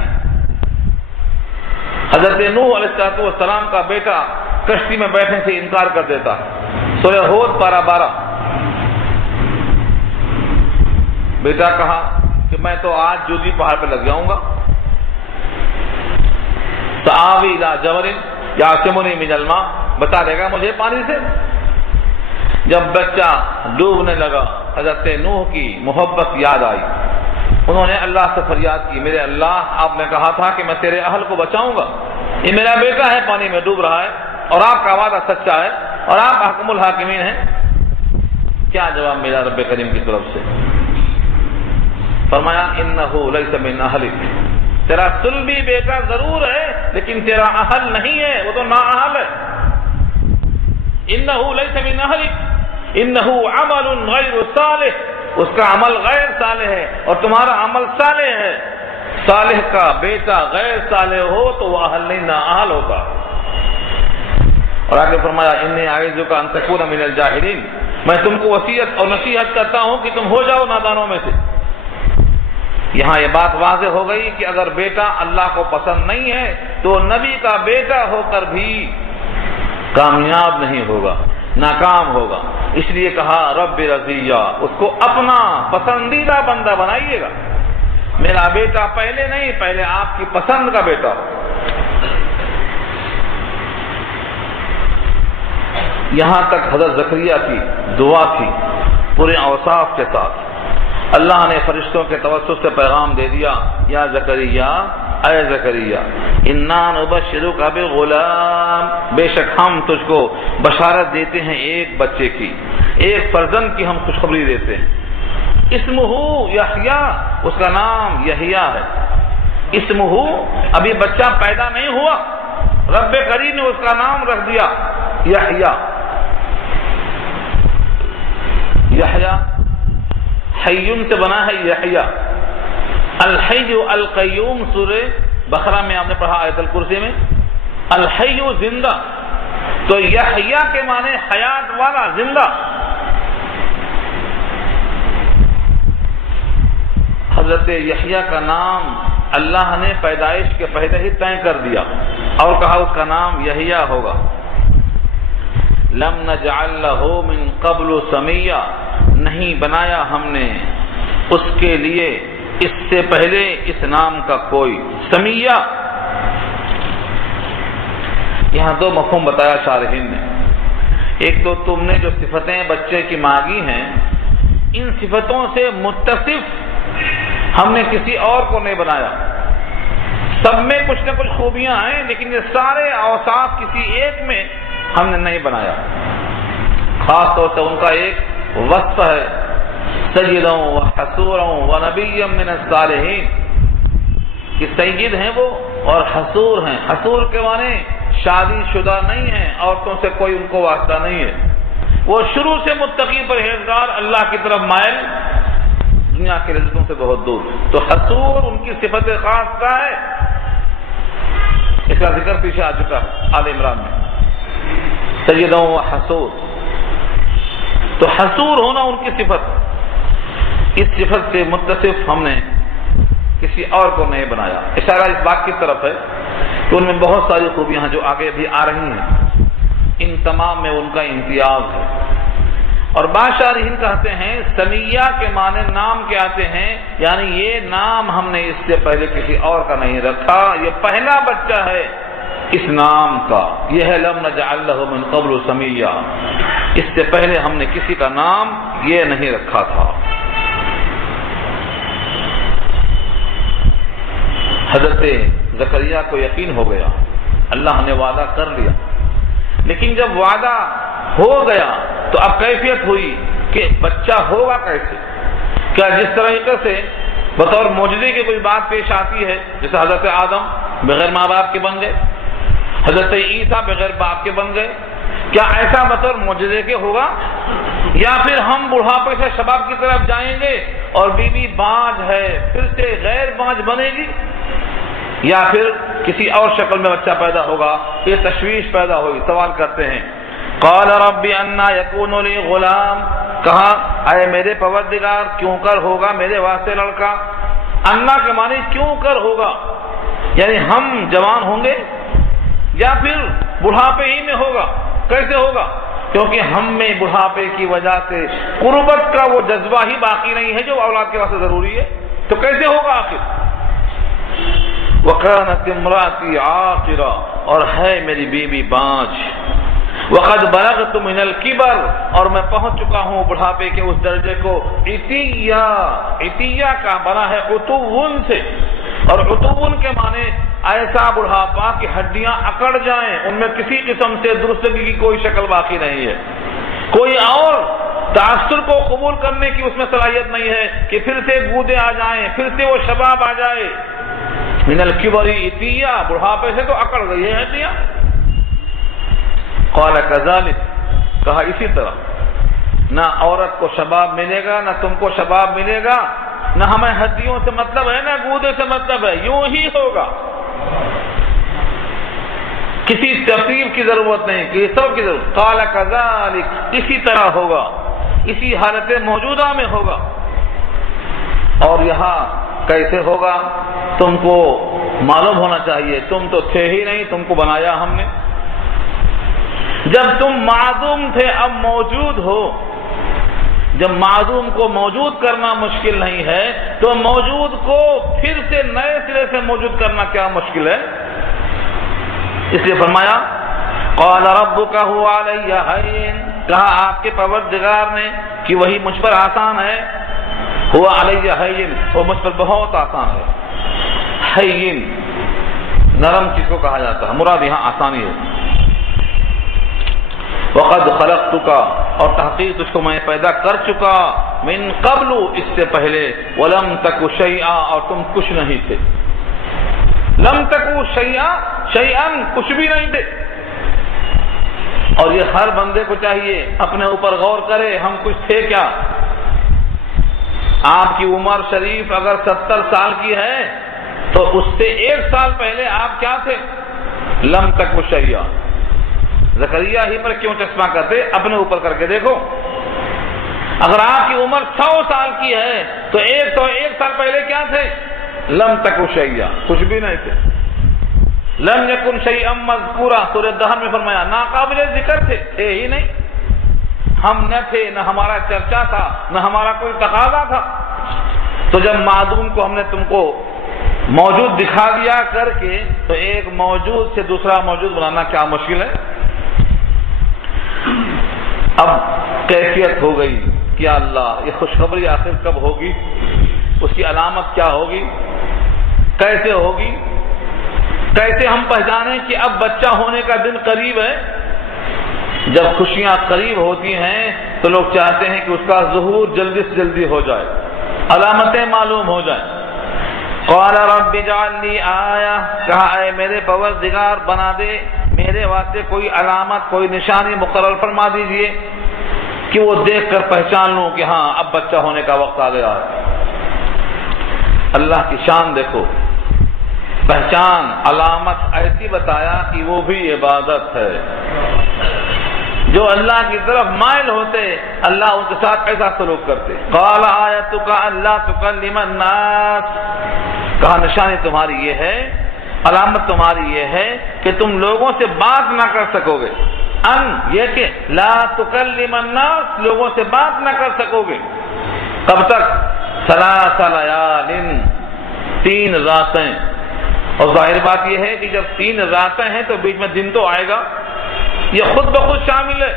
حضرت نوح علیہ السلام کا بیٹا کشتی میں بیٹھنے سے انکار کر دیتا ہے۔ سورہ ہود 12 بیٹا کہا کہ میں تو آج جودی پہاڑ پہ لگ جاؤں گا۔ سآوی الی جبل یعصمنی من الماء، بتا دے گا مجھے پانی سے۔ جب بچہ ڈوبنے لگا حضرت نوح کی محبت یاد آئی، انہوں نے اللہ سے فریاد کی، میرے اللہ آپ نے کہا تھا کہ میں تیرے اہل کو بچاؤں گا، یہ میرا بیٹا ہے پانی میں ڈوب رہا ہے اور آپ کا وعدہ سچا ہے اور آپ حکم الحاکمین ہیں۔ کیا جواب ملا رب کریم کی طرف سے؟ فرمایا انہ لیس من اہلک، تیرا سلبی بیٹا ضرور ہے لیکن تیرا اہل نہیں ہے، وہ تو نااہل ہے۔ انہ لیس من اہلک انہ عمل غیر صالح، اس کا عمل غیر صالح ہے اور تمہارا عمل صالح ہے۔ صالح کا بیٹا غیر صالح ہو تو وہ اہل نہیں، نااہل ہوتا۔ اور آگے فرمایا انی اعوذک ان تکون من الجاہلین، میں تم کو وصیت اور نصیحت کرتا ہوں کہ تم ہو جاؤ نادانوں میں سے۔ یہاں یہ بات واضح ہو گئی کہ اگر بیٹا اللہ کو پسند نہیں ہے تو نبی کا بیٹا ہو کر بھی کامیاب نہیں ہوگا، ناکام ہوگا۔ اس لیے کہا رب رضیہ، اس کو اپنا پسندیدہ بندہ بنائیے گا۔ میرا بیٹا پہلے نہیں، پہلے آپ کی پسند کا بیٹا ہو۔ یہاں تک حضرت زکریا کی دعا تھی پورے اوصاف کے ساتھ۔ اللہ نے فرشتوں کے توسط سے پیغام دے دیا، یا زکریا، اے زکریا، انا نبشرک بغلام، بے شک ہم تجھ کو بشارت دیتے ہیں ایک بچے کی، ایک فرزند کی ہم خوشخبری دیتے ہیں۔ اسمہ یحییٰ، اس کا نام یحییٰ ہے۔ اسمہ، ابھی بچہ پیدا نہیں ہوا، رب کریم نے اس کا نام رکھ دیا یحییٰ۔ یحییٰ حیون سے بنا ہے یحییٰ۔ الحی القیوم، سورہ بقرہ میں آپ نے پڑھا آیت الکرسی میں، الحی زندہ، تو یحییٰ کے معنی حیات والا، زندہ۔ حضرت یحییٰ کا نام اللہ نے پیدائش کے پہلے ہی طے کر دیا اور کہا اس کا نام یحییٰ ہوگا۔ لم نجعل لہ من قبل سمیہ، نہیں بنایا ہم نے اس کے لیے اس سے پہلے اس نام کا کوئی سمیہ۔ یہاں دو مفہوم بتایا شارحین نے۔ ایک تو تم نے جو صفتیں بچے کی مانگی ہیں، ان صفتوں سے متصف ہم نے کسی اور کو نہیں بنایا۔ سب میں کچھ نہ کچھ خوبیاں ہیں، لیکن یہ سارے اوصاف کسی ایک میں ہم نے نہیں بنایا۔ خاص طور سے ان کا ایک وصف ہے، سیداً و حصوراً و نبیًا من الصالحین، کہ سید ہیں وہ اور حصور ہیں۔ حصور کے معنی شادی شدہ نہیں ہیں، عورتوں سے کوئی ان کو واسطہ نہیں ہے، وہ شروع سے متقی پرہیزگار، اللہ کی طرف مائل، دنیا کے لذتوں سے بہت دور۔ تو حصور ان کی صفت خاص کا ہے، اس کا ذکر پیچھے آ چکا ہے آل عمران میں، سیداً و حصور۔ تو حصور ہونا ان کی صفت، اس صفت سے متصف ہم نے کسی اور کو نہیں بنایا۔ اشارہ اس بات کی طرف ہے کہ ان میں بہت ساری خوبیاں ہیں جو آگے بھی آ رہی ہیں، ان تمام میں ان کا امتیاز ہے۔ اور بعض شارحین کہتے ہیں سمیہ کے معنی نام کے آتے ہیں، یعنی یہ نام ہم نے اس سے پہلے کسی اور کا نہیں رکھا، یہ پہلا بچہ ہے اس نام کا، یہ ہے لم نجعل لہ من قبل سمیہ، اس سے پہلے ہم نے کسی کا نام یہ نہیں رکھا تھا۔ حضرت زکریا کو یقین ہو گیا، اللہ نے وعدہ کر لیا، لیکن جب وعدہ ہو گیا تو اب کیفیت ہوئی کہ بچہ ہوگا کیسے؟ کیا جس طریقے سے بطور معجزے کی کوئی بات پیش آتی ہے، جیسے حضرت آدم بغیر ماں باپ کے بن گئے، حضرت عیسیٰ بغیر باپ کے بن گئے، کیا ایسا بطور معجزے کے ہوگا؟ یا پھر ہم بڑھاپے سے شباب کی طرف جائیں گے اور بیوی بانجھ ہے پھر سے غیر بانجھ بنے گی، یا پھر کسی اور شکل میں بچہ پیدا ہوگا؟ یہ تشویش پیدا ہوئی۔ سوال کرتے ہیں قال رب انا یکون لی غلام، کہا اے میرے پروردگار کیوں کر ہوگا میرے واسطے لڑکا؟ انا کے معنی کیوں کر ہوگا، یعنی ہم جوان ہوں گے یا پھر بڑھاپے ہی میں ہوگا؟ کیسے ہوگا؟ کیونکہ ہم میں بڑھاپے کی وجہ سے قربت کا وہ جذبہ ہی باقی نہیں ہے جو اولاد کے واسطے ضروری ہے، تو کیسے ہوگا آخر؟ وَكَانَتِ امْرَأَتِي عَاقِرًا، اور ہے میری بیوی بانجھ، وَقَدْ بَلَغْتُ مِنَ الْكِبَرِ، اور میں پہنچ چکا ہوں بڑھاپے کے اس درجے کو۔ عتیہ کا بنا ہے عتوّن سے، اور عتوّن کے معنی ایسا بڑھاپا کہ ہڈیاں اکڑ جائیں، ان میں کسی قسم سے درستگی کی کوئی شکل باقی نہیں ہے، کوئی اور تاثر کو قبول کرنے کی اس میں صلاحیت نہیں ہے کہ پھر سے گودے آ جائیں، پھر سے وہ شباب آ جائے۔ من الکبر عتیہ، بڑھاپے سے تو اکڑ گئی ہے ہڈیاں۔ قال کذالک، کہا اسی طرح، نہ عورت کو شباب ملے گا نہ تم کو شباب ملے گا، نہ ہمیں ہڈیوں سے مطلب ہے نہ گودے سے مطلب ہے، یوں ہی ہوگا، کسی تفسیر کی ضرورت نہیں، کسی سبب کی ضرورت۔ قال کذالک، اسی طرح ہوگا، اسی حالت موجودہ میں ہوگا۔ اور یہاں کیسے ہوگا تم کو معلوم ہونا چاہیے، تم تو تھے ہی نہیں، تم کو بنایا ہم نے۔ جب تم معدوم تھے اب موجود ہو، جب معدوم کو موجود کرنا مشکل نہیں ہے تو موجود کو پھر سے نئے سرے سے موجود کرنا کیا مشکل ہے؟ اس لیے فرمایا قال ربک هو علی هین، کہا آپ کے پروردگار نے کہ وہی مجھ پر آسان ہے، هو علی هین، وہ مجھ پر بہت آسان ہے۔ ہین نرم چیز کو کہا جاتا ہے، مراد یہاں آسانی ہے۔ وقد خلقتک، اور تحقیق تجھ کو میں پیدا کر چکا، من قبل، اس سے پہلے، ولم تک شیئا، اور تم کچھ نہیں تھے۔ لم تکو شیئا، شیئن، کچھ بھی نہیں تھے۔ اور یہ ہر بندے کو چاہیے اپنے اوپر غور کرے، ہم کچھ تھے کیا؟ آپ کی عمر شریف اگر 70 سال کی ہے تو اس سے 1 سال پہلے آپ کیا تھے؟ لم تک شیئا، زکریا ہی پر کیوں چشمہ کرتے؟ اپنے اوپر کر کے دیکھو۔ اگر آپ کی عمر 100 سال کی ہے تو ایک سال پہلے کیا تھے؟ لم تک شیئا، کچھ بھی نہیں تھے۔ لم یکن شیئا مذکورا، سورہ دہر میں فرمایا ناقابل ذکر تھے ہی نہیں، ہم نہ تھے، نہ ہمارا چرچا تھا، نہ ہمارا کوئی تقاضا تھا۔ تو جب معدوم کو ہم نے تم کو موجود دکھا دیا کر کے، تو ایک موجود سے دوسرا موجود بنانا کیا مشکل ہے؟ اب کیفیت ہو گئی، کیا اللہ یہ خوشخبری آخر کب ہوگی؟ اس کی علامت کیا ہوگی؟ کیسے ہوگی؟ کیسے ہم پہچانیں کہ اب بچہ ہونے کا دن قریب ہے؟ جب خوشیاں قریب ہوتی ہیں تو لوگ چاہتے ہیں کہ اس کا ظہور جلدی سے جلدی ہو جائے، علامتیں معلوم ہو جائیں۔ قال رب اجعل لی آیہ، کہا اے میرے پروردگار بنا دے میرے واسطے کوئی علامت، کوئی نشانی مقرر فرما دیجئے کہ وہ دیکھ کر پہچان لوں کہ ہاں اب بچہ ہونے کا وقت آ گیا ہے۔ اللہ کی شان دیکھو، پہچان علامت ایسی بتایا کہ وہ بھی عبادت ہے۔ جو اللہ کی طرف مائل ہوتے اللہ ان کے ساتھ ایسا سلوک کرتے۔ قال آیتک الا تکلم الناس، کہا نشانی تمہاری یہ ہے، علامت تمہاری یہ ہے کہ تم لوگوں سے بات نہ کر سکو گے۔ ان یہ کہ لا تکلم الناس، لوگوں سے بات نہ کر سکو گے۔ کب تک؟ 3 لیال، 3 راتیں۔ اور ظاہر بات یہ ہے کہ جب 3 راتیں ہیں تو بیچ میں دن تو آئے گا، یہ خود بخود شامل ہے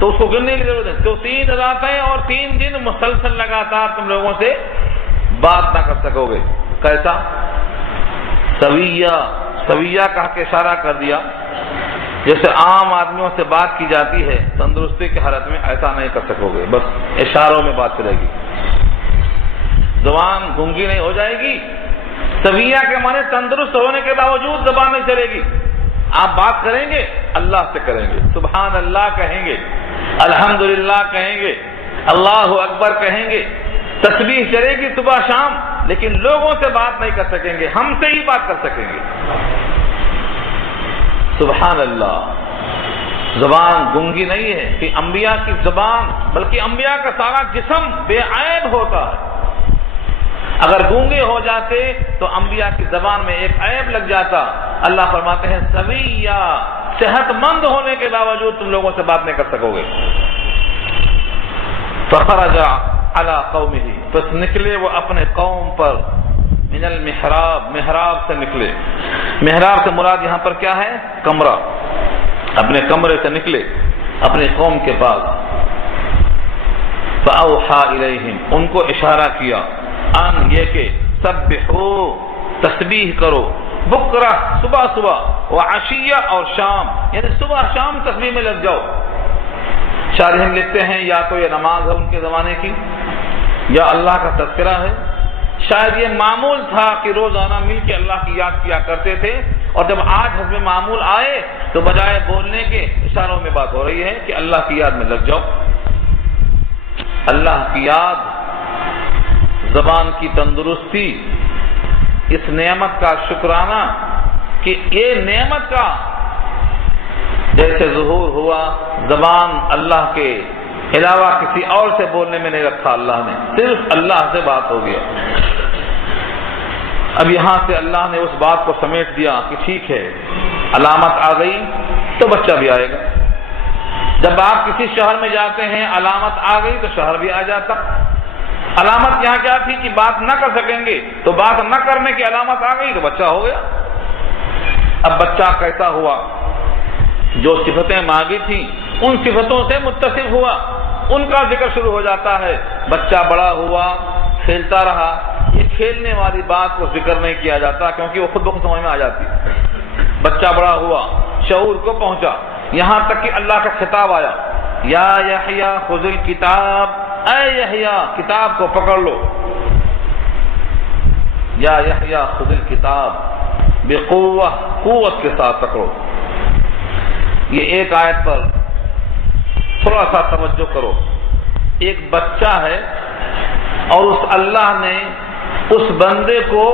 تو اس کو گننے کی ضرورت ہے۔ تو 3 راتیں اور 3 دن مسلسل لگاتار تم لوگوں سے بات نہ کر سکو گے۔ کیسا؟ سویہ کہا کے اشارہ کر دیا، جیسے عام آدمیوں سے بات کی جاتی ہے تندرستی کی حالت میں، ایسا نہیں کر سکو گے، بس اشاروں میں بات چلے گی، زبان گونگی نہیں ہو جائے گی۔ سویہ کے معنی تندرست ہونے کے باوجود زبان نہیں چلے گی، آپ بات کریں گے اللہ سے کریں گے، سبحان اللہ کہیں گے، الحمدللہ کہیں گے، اللہ اکبر کہیں گے، تسبیح چلے گی صبح شام، لیکن لوگوں سے بات نہیں کر سکیں گے، ہم سے ہی بات کر سکیں گے۔ سبحان اللہ، زبان گونگی نہیں ہے کہ انبیاء کی زبان، بلکہ انبیاء کا سارا جسم بے عیب ہوتا ہے۔ اگر گونگے ہو جاتے تو انبیاء کی زبان میں ایک عیب لگ جاتا۔ اللہ فرماتے ہیں سویہ، صحت مند ہونے کے باوجود تم لوگوں سے بات نہیں کر سکو گے۔ فخرج علی قومہ، تو نکلے وہ اپنے قوم پر، من المحراب، محراب سے نکلے۔ محراب سے مراد یہاں پر کیا ہے؟ کمرہ، اپنے کمرے سے نکلے اپنے قوم کے پاس۔ فاوحى الیہم، ان کو اشارہ کیا، ان یہ کہ سبحو، تسبیح کرو، بکرہ صبح صبح، وعشیہ اور شام، یعنی صبح شام تسبیح میں لگ جاؤ۔ شارحین لکھتے ہیں یا تو یہ نماز ہے ان کے زمانے کی، یا اللہ کا تذکرہ ہے، شاید یہ معمول تھا کہ روزانہ مل کے اللہ کی یاد کیا کرتے تھے، اور جب آج حسب معمول آئے تو بجائے بولنے کے اشاروں میں بات ہو رہی ہے کہ اللہ کی یاد میں لگ جاؤ۔ اللہ کی یاد، زبان کی تندرستی، اس نعمت کا شکرانہ کہ یہ نعمت کا جیسے ظہور ہوا، زبان اللہ کے علاوہ کسی اور سے بولنے میں نہیں رکھا اللہ نے، صرف اللہ سے بات ہو گیا۔ اب یہاں سے اللہ نے اس بات کو سمیٹ دیا کہ ٹھیک ہے، علامت آ گئی تو بچہ بھی آئے گا۔ جب آپ کسی شہر میں جاتے ہیں علامت آ گئی تو شہر بھی آ جاتا۔ علامت یہاں کیا تھی کہ بات نہ کر سکیں گے، تو بات نہ کرنے کی علامت آ گئی تو بچہ ہو گیا۔ اب بچہ کیسا ہوا؟ جو صفتیں مانگی تھیں ان صفتوں سے متصف ہوا، ان کا ذکر شروع ہو جاتا ہے۔ بچہ بڑا ہوا، کھیلتا رہا، یہ کھیلنے والی بات کو ذکر نہیں کیا جاتا کیونکہ وہ خود بخود سمجھ میں آ جاتی۔ بچہ بڑا ہوا، شعور کو پہنچا، یہاں تک کہ اللہ کا خطاب آیا، یا یحییٰ خذ الکتاب، اے یحییٰ کتاب کو پکڑ لو، یا یحییٰ خذ الکتاب بقوہ، قوت کے ساتھ پکڑو۔ یہ ایک آیت پر تھوڑا سا توجہ کرو، ایک بچہ ہے اور اس اللہ نے اس بندے کو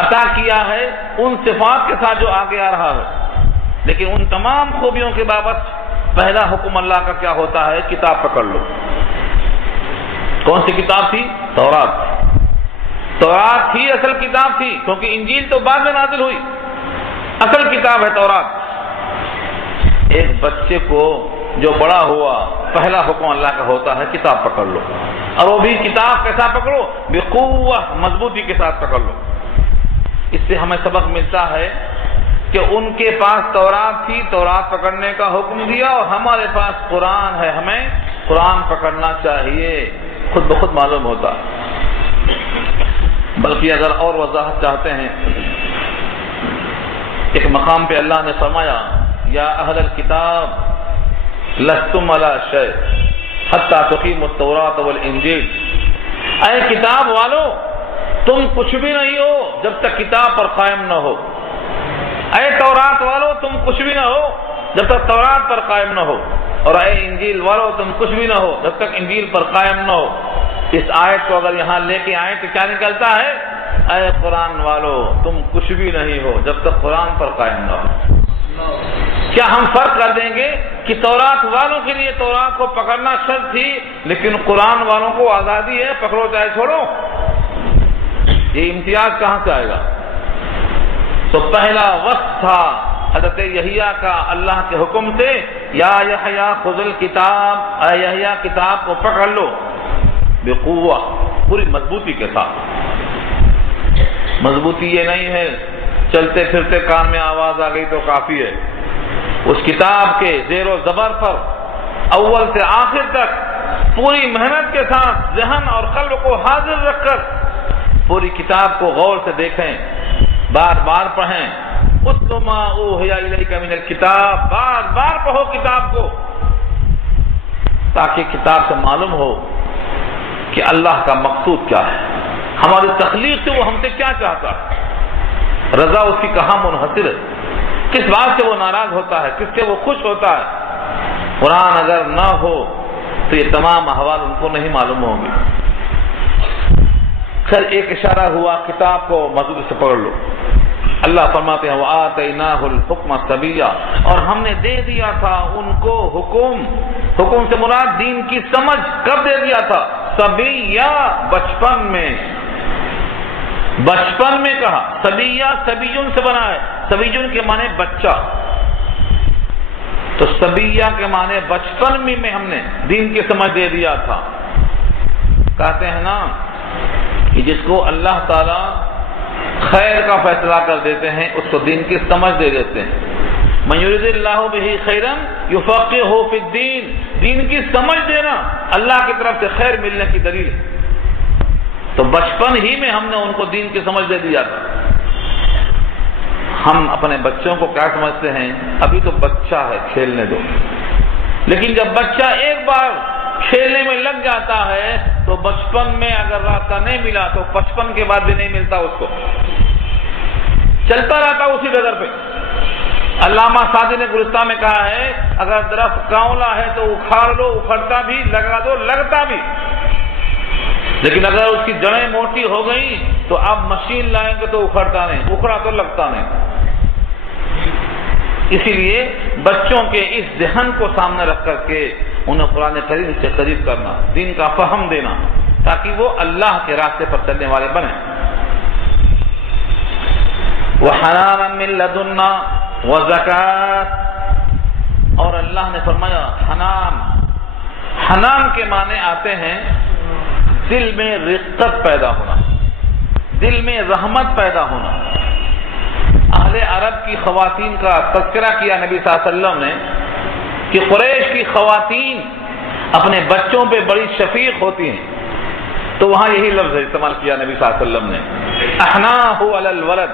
عطا کیا ہے ان صفات کے ساتھ جو آگے آ رہا ہے۔ لیکن ان تمام خوبیوں کے بابت پہلا حکم اللہ کا کیا ہوتا ہے؟ کتاب پکڑ لو۔ کون سی کتاب تھی؟ تورات۔ تورات ہی اصل کتاب تھی، کیونکہ انجیل تو بعد میں نازل ہوئی، اصل کتاب ہے تورات۔ ایک بچے کو جو بڑا ہوا پہلا حکم اللہ کا ہوتا ہے کتاب پکڑ لو، اور وہ بھی کتاب کے ساتھ پکڑو، بقوہ، مضبوطی کے ساتھ پکڑ لو۔ اس سے ہمیں سبق ملتا ہے کہ ان کے پاس تورات تھی، تورات پکڑنے کا حکم دیا، اور ہمارے پاس قرآن ہے، ہمیں قرآن پکڑنا چاہیے، خود بخود معلوم ہوتا۔ بلکہ اگر اور وضاحت چاہتے ہیں، ایک مقام پہ اللہ نے فرمایا یا اہل الکتاب لستم علی شیء حتی تقیموا التوراۃ والانجیل، اے کتاب والو تم کچھ بھی نہیں ہو جب تک کتاب پر قائم نہ ہو، اے تورات والو تم کچھ بھی نہ ہو جب تک تورات پر قائم نہ ہو، اور اے انجیل والو تم کچھ بھی نہ ہو جب تک انجیل پر قائم نہ ہو۔ اس آیت کو اگر یہاں لے کے آئیں تو کیا نکلتا ہے؟ اے قرآن والو تم کچھ بھی نہیں ہو جب تک قرآن پر قائم نہ ہو۔ کیا ہم فرق کر دیں گے کہ تورات والوں کے لیے تورات کو پکڑنا شرط تھی، لیکن قرآن والوں کو آزادی ہے، پکڑو چاہے چھوڑو؟ یہ امتیاز کہاں سے آئے گا؟ تو پہلا وقت تھا حضرت یحییٰ کا اللہ کے حکم سے، یا یحییٰ خذ الکتاب، اے یحییٰ کتاب کو پکڑ لو، بقوہ، پوری مضبوطی کے ساتھ۔ مضبوطی یہ نہیں ہے چلتے پھرتے کان میں آواز آ گئی تو کافی ہے، اس کتاب کے زیر و زبر پر اول سے آخر تک پوری محنت کے ساتھ ذہن اور قلب کو حاضر رکھ کر پوری کتاب کو غور سے دیکھیں، بار بار پڑھیں، اتل ما اوحی الیک من الکتاب، بار بار پڑھو کتاب کو، تاکہ کتاب سے معلوم ہو کہ اللہ کا مقصود کیا ہے، ہماری تخلیق سے وہ ہم سے کیا چاہتا ہے، رضا اس کی کہاں منحصر ہے، کس بات سے وہ ناراض ہوتا ہے، کس سے وہ خوش ہوتا ہے۔ قرآن اگر نہ ہو تو یہ تمام احوال ان کو نہیں معلوم ہوں گے۔ خیر ایک اشارہ ہوا کتاب کو مضبوطی سے پکڑ لو۔ اللہ فرماتے ہیں وَآتَيْنَاهُ الْحُكْمَ صَبِيًّا، اور ہم نے دے دیا تھا ان کو حکم سے مراد دین کی سمجھ، کب دے دیا تھا؟ صبیہ، بچپن میں کہا، صبیہ صبیون سے بنا ہے، صبیون کے معنی بچہ، تو صبیہ کے معنی بچپن میں ہم نے دین کی سمجھ دے دیا تھا۔ کہتے ہیں نا کہ جس کو اللہ تعالی خیر کا فیصلہ کر دیتے ہیں اس کو دین کی سمجھ دے دیتے ہیں، من یرید اللہ بہ خیرا یفقہہ فی الدین، دین کی سمجھ دینا اللہ کی طرف سے خیر ملنے کی دلیل ہے۔ تو بچپن ہی میں ہم نے ان کو دین کی سمجھ دے دیا تھا۔ ہم اپنے بچوں کو کیا سمجھتے ہیں؟ ابھی تو بچہ ہے، کھیلنے دو، لیکن جب بچہ ایک بار کھیلنے میں لگ جاتا ہے تو بچپن میں اگر راستہ نہیں ملا تو 55 کے بعد بھی نہیں ملتا، اس کو چلتا رہتا اسی ڈگر پہ۔ علامہ سعدی نے گلستان میں کہا ہے اگر درخت کانولا ہے تو اکھاڑ لو، اکھڑتا بھی، لگا دو، لگتا بھی، لیکن اگر اس کی جڑیں موٹی ہو گئی تو اب مشین لائیں گے تو اکھڑتا نہیں، اکھڑا تو لگتا نہیں۔ اسی لیے بچوں کے اس ذہن کو سامنے رکھ کر کے انہیں قرآن کریم سے قریب کرنا، دین کا فہم دینا، تاکہ وہ اللہ کے راستے پر چلنے والے بنیں۔ وَحَنَانًا مِن لَّدُنَّا وَزَكَاةً، اور اللہ نے فرمایا حنان کے معنی آتے ہیں دل میں رقت پیدا ہونا، دل میں رحمت پیدا ہونا۔ اہل عرب کی خواتین کا تذکرہ کیا نبی صلی اللہ علیہ وسلم نے کہ قریش کی خواتین اپنے بچوں پہ بڑی شفیق ہوتی ہیں، تو وہاں یہی لفظ استعمال کیا نبی صلی اللہ علیہ وسلم نے، احناہ علی الولد،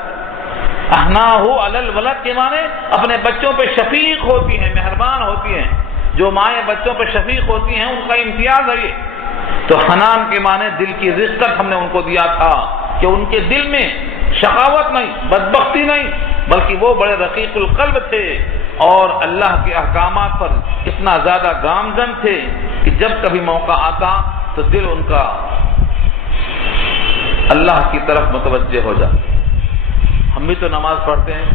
احناہ علی الولد کے معنی اپنے بچوں پہ شفیق ہوتی ہیں، مہربان ہوتی ہیں۔ جو مائیں بچوں پہ شفیق ہوتی ہیں ان کا امتیاز ہے یہ۔ تو حنان کے معنی دل کی رقت ہم نے ان کو دیا تھا کہ ان کے دل میں شقاوت نہیں، بدبختی نہیں، بلکہ وہ بڑے رقیق القلب تھے اور اللہ کے احکامات پر اتنا زیادہ گامزن تھے کہ جب کبھی موقع آتا تو دل ان کا اللہ کی طرف متوجہ ہو جاتا۔ ہم بھی تو نماز پڑھتے ہیں،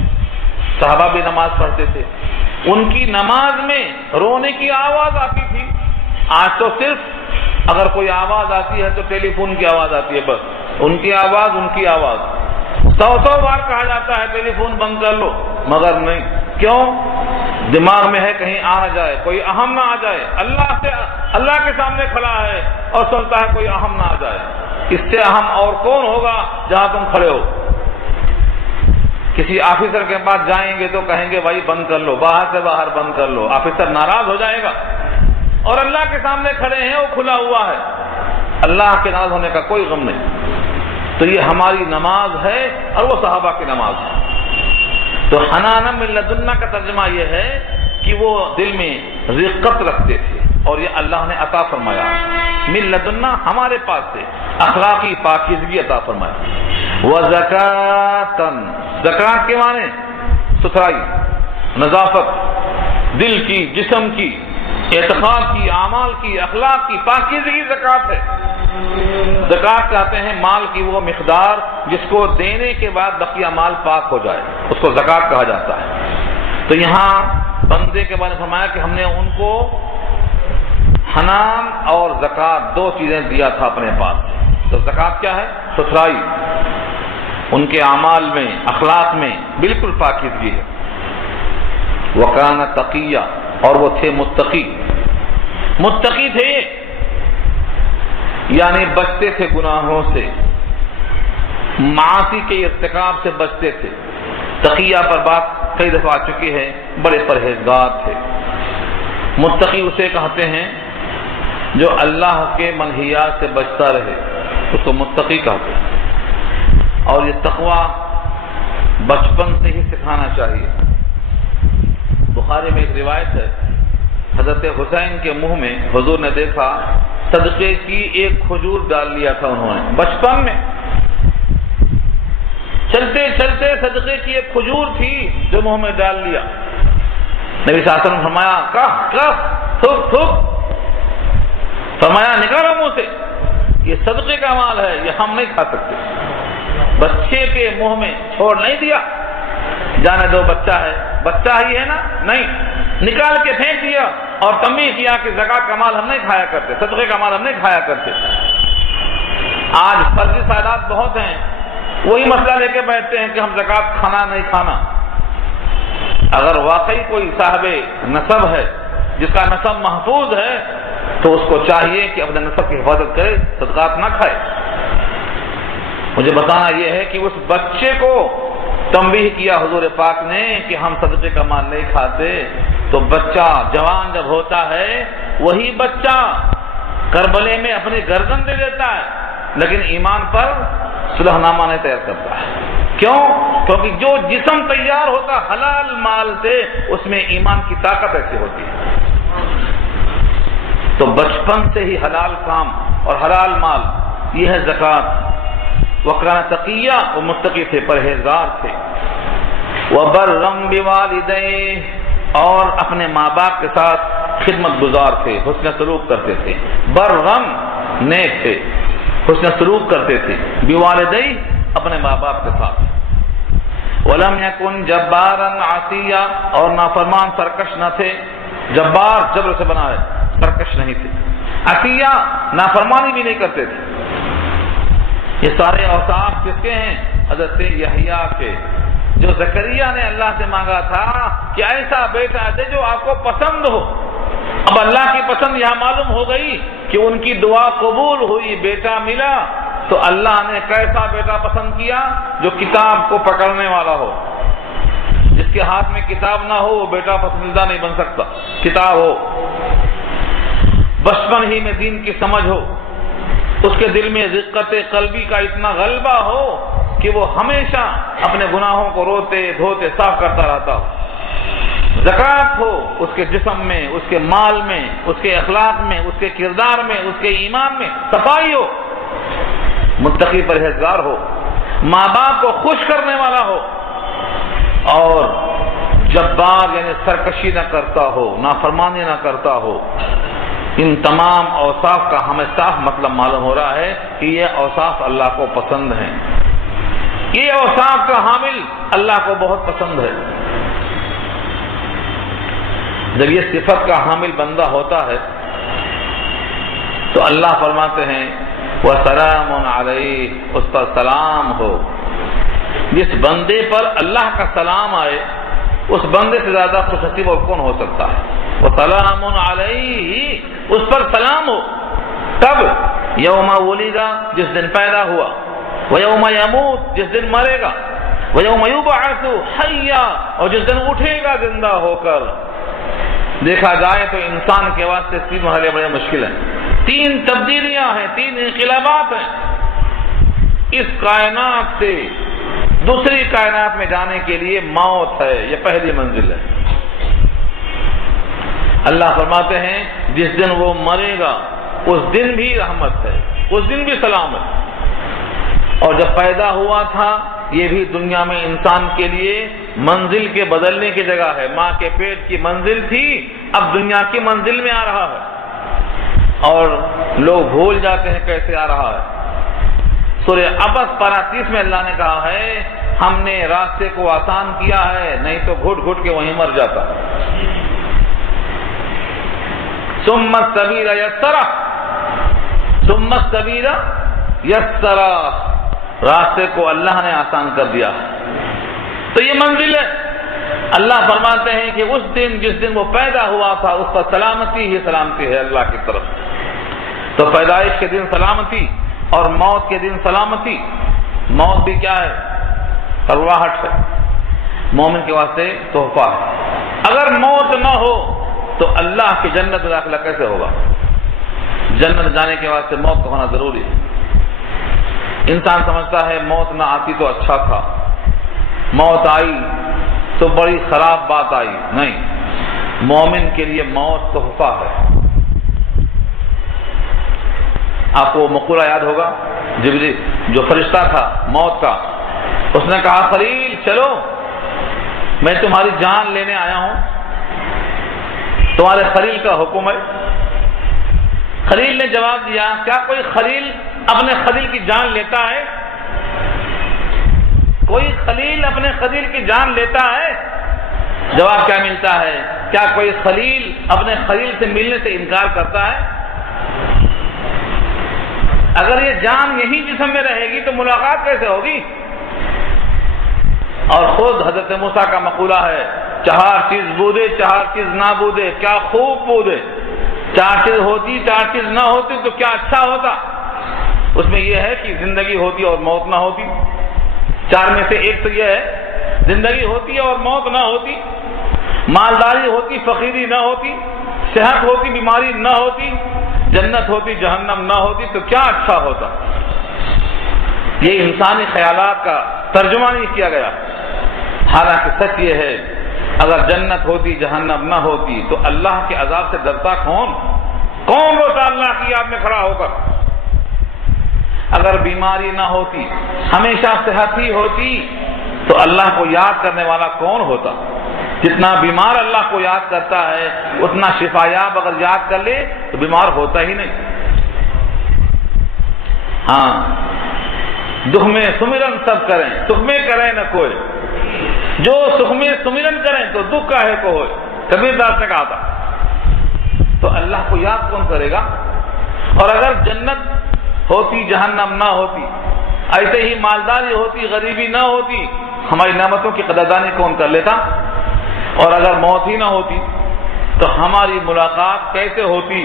صحابہ بھی نماز پڑھتے تھے، ان کی نماز میں رونے کی آواز آتی تھی۔ آج تو صرف اگر کوئی آواز آتی ہے تو ٹیلی فون کی آواز آتی ہے، بس ان کی آواز 100 بار کہا جاتا ہے ٹیلی فون بند کر لو، مگر نہیں، کیوں؟ دماغ میں ہے کہیں آ نہ جائے، کوئی اہم نہ آ جائے، اللہ کے سامنے کھڑا ہے اور سنتا ہے کوئی اہم نہ آ جائے۔ اس سے اہم اور کون ہوگا جہاں تم کھڑے ہو؟ کسی آفیسر کے پاس جائیں گے تو کہیں گے بھائی بند کر لو، باہر سے باہر بند کر لو، آفیسر ناراض ہو جائے گا، اور اللہ کے سامنے کھڑے ہیں، وہ کھلا ہوا ہے، اللہ کے ناراض ہونے کا کوئی غم نہیں۔ تو یہ ہماری نماز ہے اور وہ صحابہ کی نماز ہے۔ تو حنانا من لدنا کا ترجمہ یہ ہے کہ وہ دل میں رقت رکھتے تھے، اور یہ اللہ نے عطا فرمایا، من لدنا ہمارے پاس سے اخلاقی پاکیزگی عطا فرمایا۔ وزکاتن، زکات کے معنی ستھرائی، نظافت، دل کی، جسم کی، اعتقاد کی، اعمال کی، اخلاق کی پاکیزگی زکات ہے۔ زکات کہتے ہیں مال کی وہ مقدار جس کو دینے کے بعد بقیہ مال پاک ہو جائے، اس کو زکات کہا جاتا ہے۔ تو یہاں بندے کے بارے میں فرمایا کہ ہم نے ان کو حنان اور زکات 2 چیزیں دیا تھا اپنے پاس۔ تو زکات کیا ہے؟ ستھرائی، ان کے اعمال میں، اخلاق میں بالکل پاکیزگی ہے۔ وکان تقیہ، اور وہ تھے متقی تھے، یعنی بچتے تھے گناہوں سے، معاصی کے ارتکاب سے بچتے تھے۔ تقیہ پر بات کئی دفعہ آ چکی ہے، بڑے پرہیزگار تھے۔ متقی اسے کہتے ہیں جو اللہ کے منہیات سے بچتا رہے، اس کو متقی کہتے ہیں۔ اور یہ تقویٰ بچپن سے ہی سکھانا چاہیے۔ بخاری میں ایک روایت ہے، حضرت حسین کے منہ میں حضور نے دیکھا صدقے کی ایک کھجور ڈال لیا تھا انہوں نے، بچپن میں چلتے چلتے صدقے کی ایک کھجور تھی جو منہ میں ڈال لیا۔ نبی صلی اللہ علیہ وسلم نے فرمایا تھوک، فرمایا نکالو منہ سے، یہ صدقے کا مال ہے، یہ ہم نہیں کھا سکتے۔ بچے کے منہ میں چھوڑ نہیں دیا، جانے دو بچہ ہے، بچہ ہی ہے نا، نہیں، نکال کے پھینک دیا اور تنبیہ کیا کہ زکات کا مال ہم نہیں کھایا کرتے، صدقے کا مال ہم نہیں کھایا کرتے۔ آج فرضی سائلات بہت ہیں، وہی مسئلہ لے کے بیٹھتے ہیں کہ ہم زکات کھانا نہیں کھانا۔ اگر واقعی کوئی صاحب نسب ہے جس کا نسب محفوظ ہے تو اس کو چاہیے کہ اپنے نسب کی حفاظت کرے، صدقات نہ کھائے۔ مجھے بتانا یہ ہے کہ اس بچے کو تنبیہ کیا حضور پاک نے کہ ہم صدقے کا مال نہیں کھاتے، تو بچہ جوان جب ہوتا ہے وہی بچہ کربلے میں اپنی گردن دے دیتا ہے، لیکن ایمان پر صلح نامہ نہیں تیار کرتا ہے۔ کیوں؟ کیونکہ جو جسم تیار ہوتا حلال مال سے، اس میں ایمان کی طاقت ایسی ہوتی ہے۔ تو بچپن سے ہی حلال کام اور حلال مال، یہ ہے زکات۔ وَكَانَ تَقِيًّا، وہ متقی تھے، پرہیزگار تھے۔ وَبَرًّا بِوَالِدَيْهِ، اور اپنے ماں باپ کے ساتھ خدمت گزار تھے، حسن سلوک کرتے تھے۔ برًّا، نیک تھے، حسن سلوک کرتے تھے، بِوَالِدَيْهِ، اپنے ماں باپ کے ساتھ۔ وَلَمْ يَكُنْ جَبَّارًا عَصِيًّا، اور نافرمان سرکش نہ تھے۔ جبار جبر سے بنا ہے، سرکش نہیں تھے۔ عصیہ، نافرمانی بھی نہیں کرتے تھے۔ یہ سارے اوصاف کس کے ہیں؟ حضرت یحییٰ کے، جو زکریا نے اللہ سے مانگا تھا کہ ایسا بیٹا دے جو آپ کو پسند ہو۔ اب اللہ کی پسند یہاں معلوم ہو گئی کہ ان کی دعا قبول ہوئی، بیٹا ملا۔ تو اللہ نے کیسا بیٹا پسند کیا؟ جو کتاب کو پکڑنے والا ہو۔ جس کے ہاتھ میں کتاب نہ ہو وہ بیٹا پسندیدہ نہیں بن سکتا۔ کتاب ہو، بچپن ہی میں دین کی سمجھ ہو، اس کے دل میں رقت قلبی کا اتنا غلبہ ہو کہ وہ ہمیشہ اپنے گناہوں کو روتے دھوتے صاف کرتا رہتا ہو۔ زکات ہو اس کے جسم میں، اس کے مال میں، اس کے اخلاق میں، اس کے کردار میں، اس کے ایمان میں صفائی ہو، متقی پرہیزگار ہو، ماں باپ کو خوش کرنے والا ہو، اور جبار یعنی سرکشی نہ کرتا ہو، نافرمانی نہ کرتا ہو۔ ان تمام اوصاف کا ہمیں صاف مطلب معلوم ہو رہا ہے کہ یہ اوصاف اللہ کو پسند ہیں، یہ اوصاف کا حامل اللہ کو بہت پسند ہے۔ جب یہ صفت کا حامل بندہ ہوتا ہے تو اللہ فرماتے ہیں وَسَلَامٌ عَلَيْهِ، اس پر سلام ہو۔ جس بندے پر اللہ کا سلام آئے اس بندے سے زیادہ خوش نصیب اور کون ہو سکتا ہے؟ وَسَلَامٌ عَلَيْهِ، اس پر سلام ہو۔ کب؟ یوم ولد، جس دن پیدا ہوا، ویوم یموت، جس دن مرے گا، ویوم یبعث حیا، اور جس دن اٹھے گا زندہ ہو کر۔ دیکھا جائے تو انسان کے واسطے 3 مرحلے بڑے مشکل ہیں، 3 تبدیلیاں ہیں، 3 انقلابات ہیں۔ اس کائنات سے دوسری کائنات میں جانے کے لیے موت ہے، یہ پہلی منزل ہے۔ اللہ فرماتے ہیں جس دن وہ مرے گا اس دن بھی رحمت ہے، اس دن بھی سلام ہے۔ اور جب پیدا ہوا تھا یہ بھی دنیا میں انسان کے لیے منزل کے بدلنے کی جگہ ہے۔ ماں کے پیٹ کی منزل تھی، اب دنیا کی منزل میں آ رہا ہے، اور لوگ بھول جاتے ہیں کیسے آ رہا ہے۔ سورہ عبس پارہ 30 میں اللہ نے کہا ہے ہم نے راستے کو آسان کیا ہے، نہیں تو گھٹ گھٹ کے وہیں مر جاتا۔ ثم السبیل یسرہ، ثم السبیل یسرہ، راستے کو اللہ نے آسان کر دیا ہے۔ تو یہ منزل ہے۔ اللہ فرماتے ہیں کہ اس دن جس دن وہ پیدا ہوا تھا اس پر سلامتی ہی سلامتی ہے اللہ کی طرف۔ تو پیدائش کے دن سلامتی اور موت کے دن سلامتی۔ موت بھی کیا ہے؟ کڑواہٹ ہے، مومن کے واسطے تحفہ ہے۔ اگر موت نہ ہو تو اللہ کی جنت میں داخلہ کیسے ہوگا؟ جنت جانے کے واسطے موت کا ہونا ضروری ہے۔ انسان سمجھتا ہے موت نہ آتی تو اچھا تھا، موت آئی تو بڑی خراب بات آئی۔ نہیں، مومن کے لیے موت تحفہ ہے۔ آپ کو مقولہ یاد ہوگا، جبریل جو فرشتہ تھا موت کا، اس نے کہا خلیل چلو میں تمہاری جان لینے آیا ہوں، تمہارے خلیل کا حکم ہے۔ خلیل نے جواب دیا کیا کوئی خلیل اپنے خلیل کی جان لیتا ہے؟ کوئی خلیل اپنے خلیل کی جان لیتا ہے؟ جواب کیا ملتا ہے؟ کیا کوئی خلیل اپنے خلیل سے ملنے سے انکار کرتا ہے؟ اگر یہ جان یہی جسم میں رہے گی تو ملاقات کیسے ہوگی؟ اور خود حضرت موسیٰ کا مقولہ ہے 4 چیز بودے 4 چیز نہ بودے، کیا خوب بودے۔ 4 چیز ہوتی 4 چیز نہ ہوتی تو کیا اچھا ہوتا۔ اس میں یہ ہے کہ زندگی ہوتی اور موت نہ ہوتی۔ 4 میں سے ایک تو یہ ہے زندگی ہوتی اور موت نہ ہوتی، مالداری ہوتی فقیری نہ ہوتی، صحت ہوتی بیماری نہ ہوتی، جنت ہوتی جہنم نہ ہوتی، تو کیا اچھا ہوتا۔ یہ انسانی خیالات کا ترجمہ نہیں کیا گیا، حالانکہ سچ یہ ہے اگر جنت ہوتی جہنم نہ ہوتی تو اللہ کے عذاب سے ڈرتا کون روتا اللہ کی یاد میں کھڑا ہو کر؟ اگر بیماری نہ ہوتی ہمیشہ صحت ہی ہوتی تو اللہ کو یاد کرنے والا کون ہوتا؟ جتنا بیمار اللہ کو یاد کرتا ہے اتنا شفا یاب اگر یاد کر لے تو بیمار ہوتا ہی نہیں۔ ہاں، دکھ میں سمرن سب کریں، سکھ میں کریں نہ کوئی، جو سکھ میں سمرن کریں تو دکھ کاہے کو ہوئے، کبیر داس نے کہا تھا۔ تو اللہ کو یاد کون کرے گا؟ اور اگر جنت ہوتی جہنم نہ ہوتی، ایسے ہی مالداری ہوتی غریبی نہ ہوتی، ہماری نعمتوں کی قدردانی کون کر لیتا؟ اور اگر موت ہی نہ ہوتی تو ہماری ملاقات کیسے ہوتی؟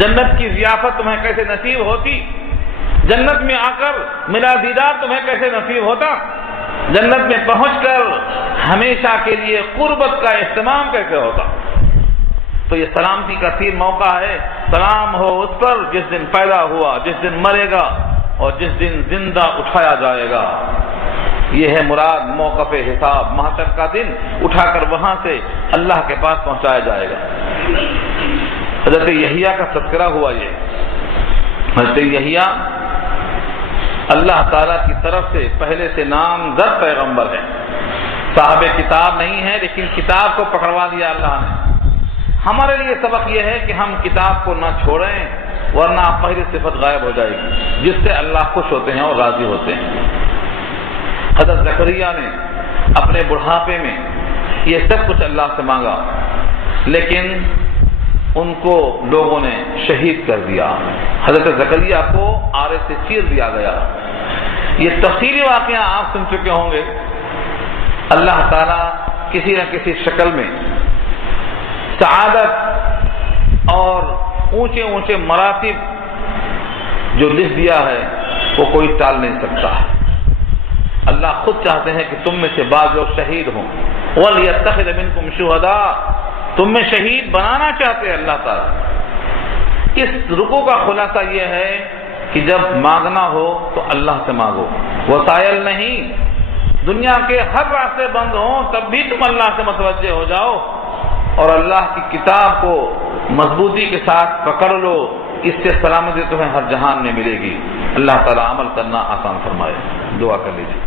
جنت کی ضیافت تمہیں کیسے نصیب ہوتی؟ جنت میں آ کر میرا دیدار تمہیں کیسے نصیب ہوتا؟ جنت میں پہنچ کر ہمیشہ کے لیے قربت کا اہتمام کیسے ہوتا؟ تو یہ سلامتی کا 3 موقع ہے۔ سلام ہو اس پر جس دن پیدا ہوا، جس دن مرے گا، اور جس دن زندہ اٹھایا جائے گا۔ یہ ہے مراد موقف حساب، محشر کا دن اٹھا کر وہاں سے اللہ کے پاس پہنچایا جائے گا۔ حضرت یحییٰ کا تذکرہ ہوا۔ یہ حضرت یحییٰ اللہ تعالیٰ کی طرف سے پہلے سے نامزد پیغمبر ہے، صاحب کتاب نہیں ہے، لیکن کتاب کو پکڑوا دیا اللہ نے۔ ہمارے لیے سبق یہ ہے کہ ہم کتاب کو نہ چھوڑیں، ورنہ پہلی صفت غائب ہو جائے گی جس سے اللہ خوش ہوتے ہیں اور راضی ہوتے ہیں۔ حضرت زکریا نے اپنے بڑھاپے میں یہ سب کچھ اللہ سے مانگا، لیکن ان کو لوگوں نے شہید کر دیا. حضرت زکریا کو آرے سے چیر دیا گیا. یہ تفصیلی واقعہ آپ سن چکے ہوں گے. اللہ تعالیٰ کسی نہ کسی شکل میں سعادت اور اونچے اونچے مراتب جو لکھ دیا ہے وہ کوئی ٹال نہیں سکتا. اللہ خود چاہتے ہیں کہ تم میں سے بعض لوگ شہید ہوں. وَلْيَتَّخِذَ مِنْكُمْ شُهَدَاءَ، تم میں شہید بنانا چاہتے ہیں اللہ تعالیٰ. اس رکوع کا خلاصہ یہ ہے کہ جب مانگنا ہو تو اللہ سے مانگو، وسائل نہیں. دنیا کے ہر راستے بند ہوں تب بھی تم اللہ سے متوجہ ہو جاؤ اور اللہ کی کتاب کو مضبوطی کے ساتھ پکڑ لو. اس سے سلامتی تمہیں ہر جہان میں ملے گی. اللہ تعالیٰ عمل کرنا آسان فرمائے. دعا کر لیجیے.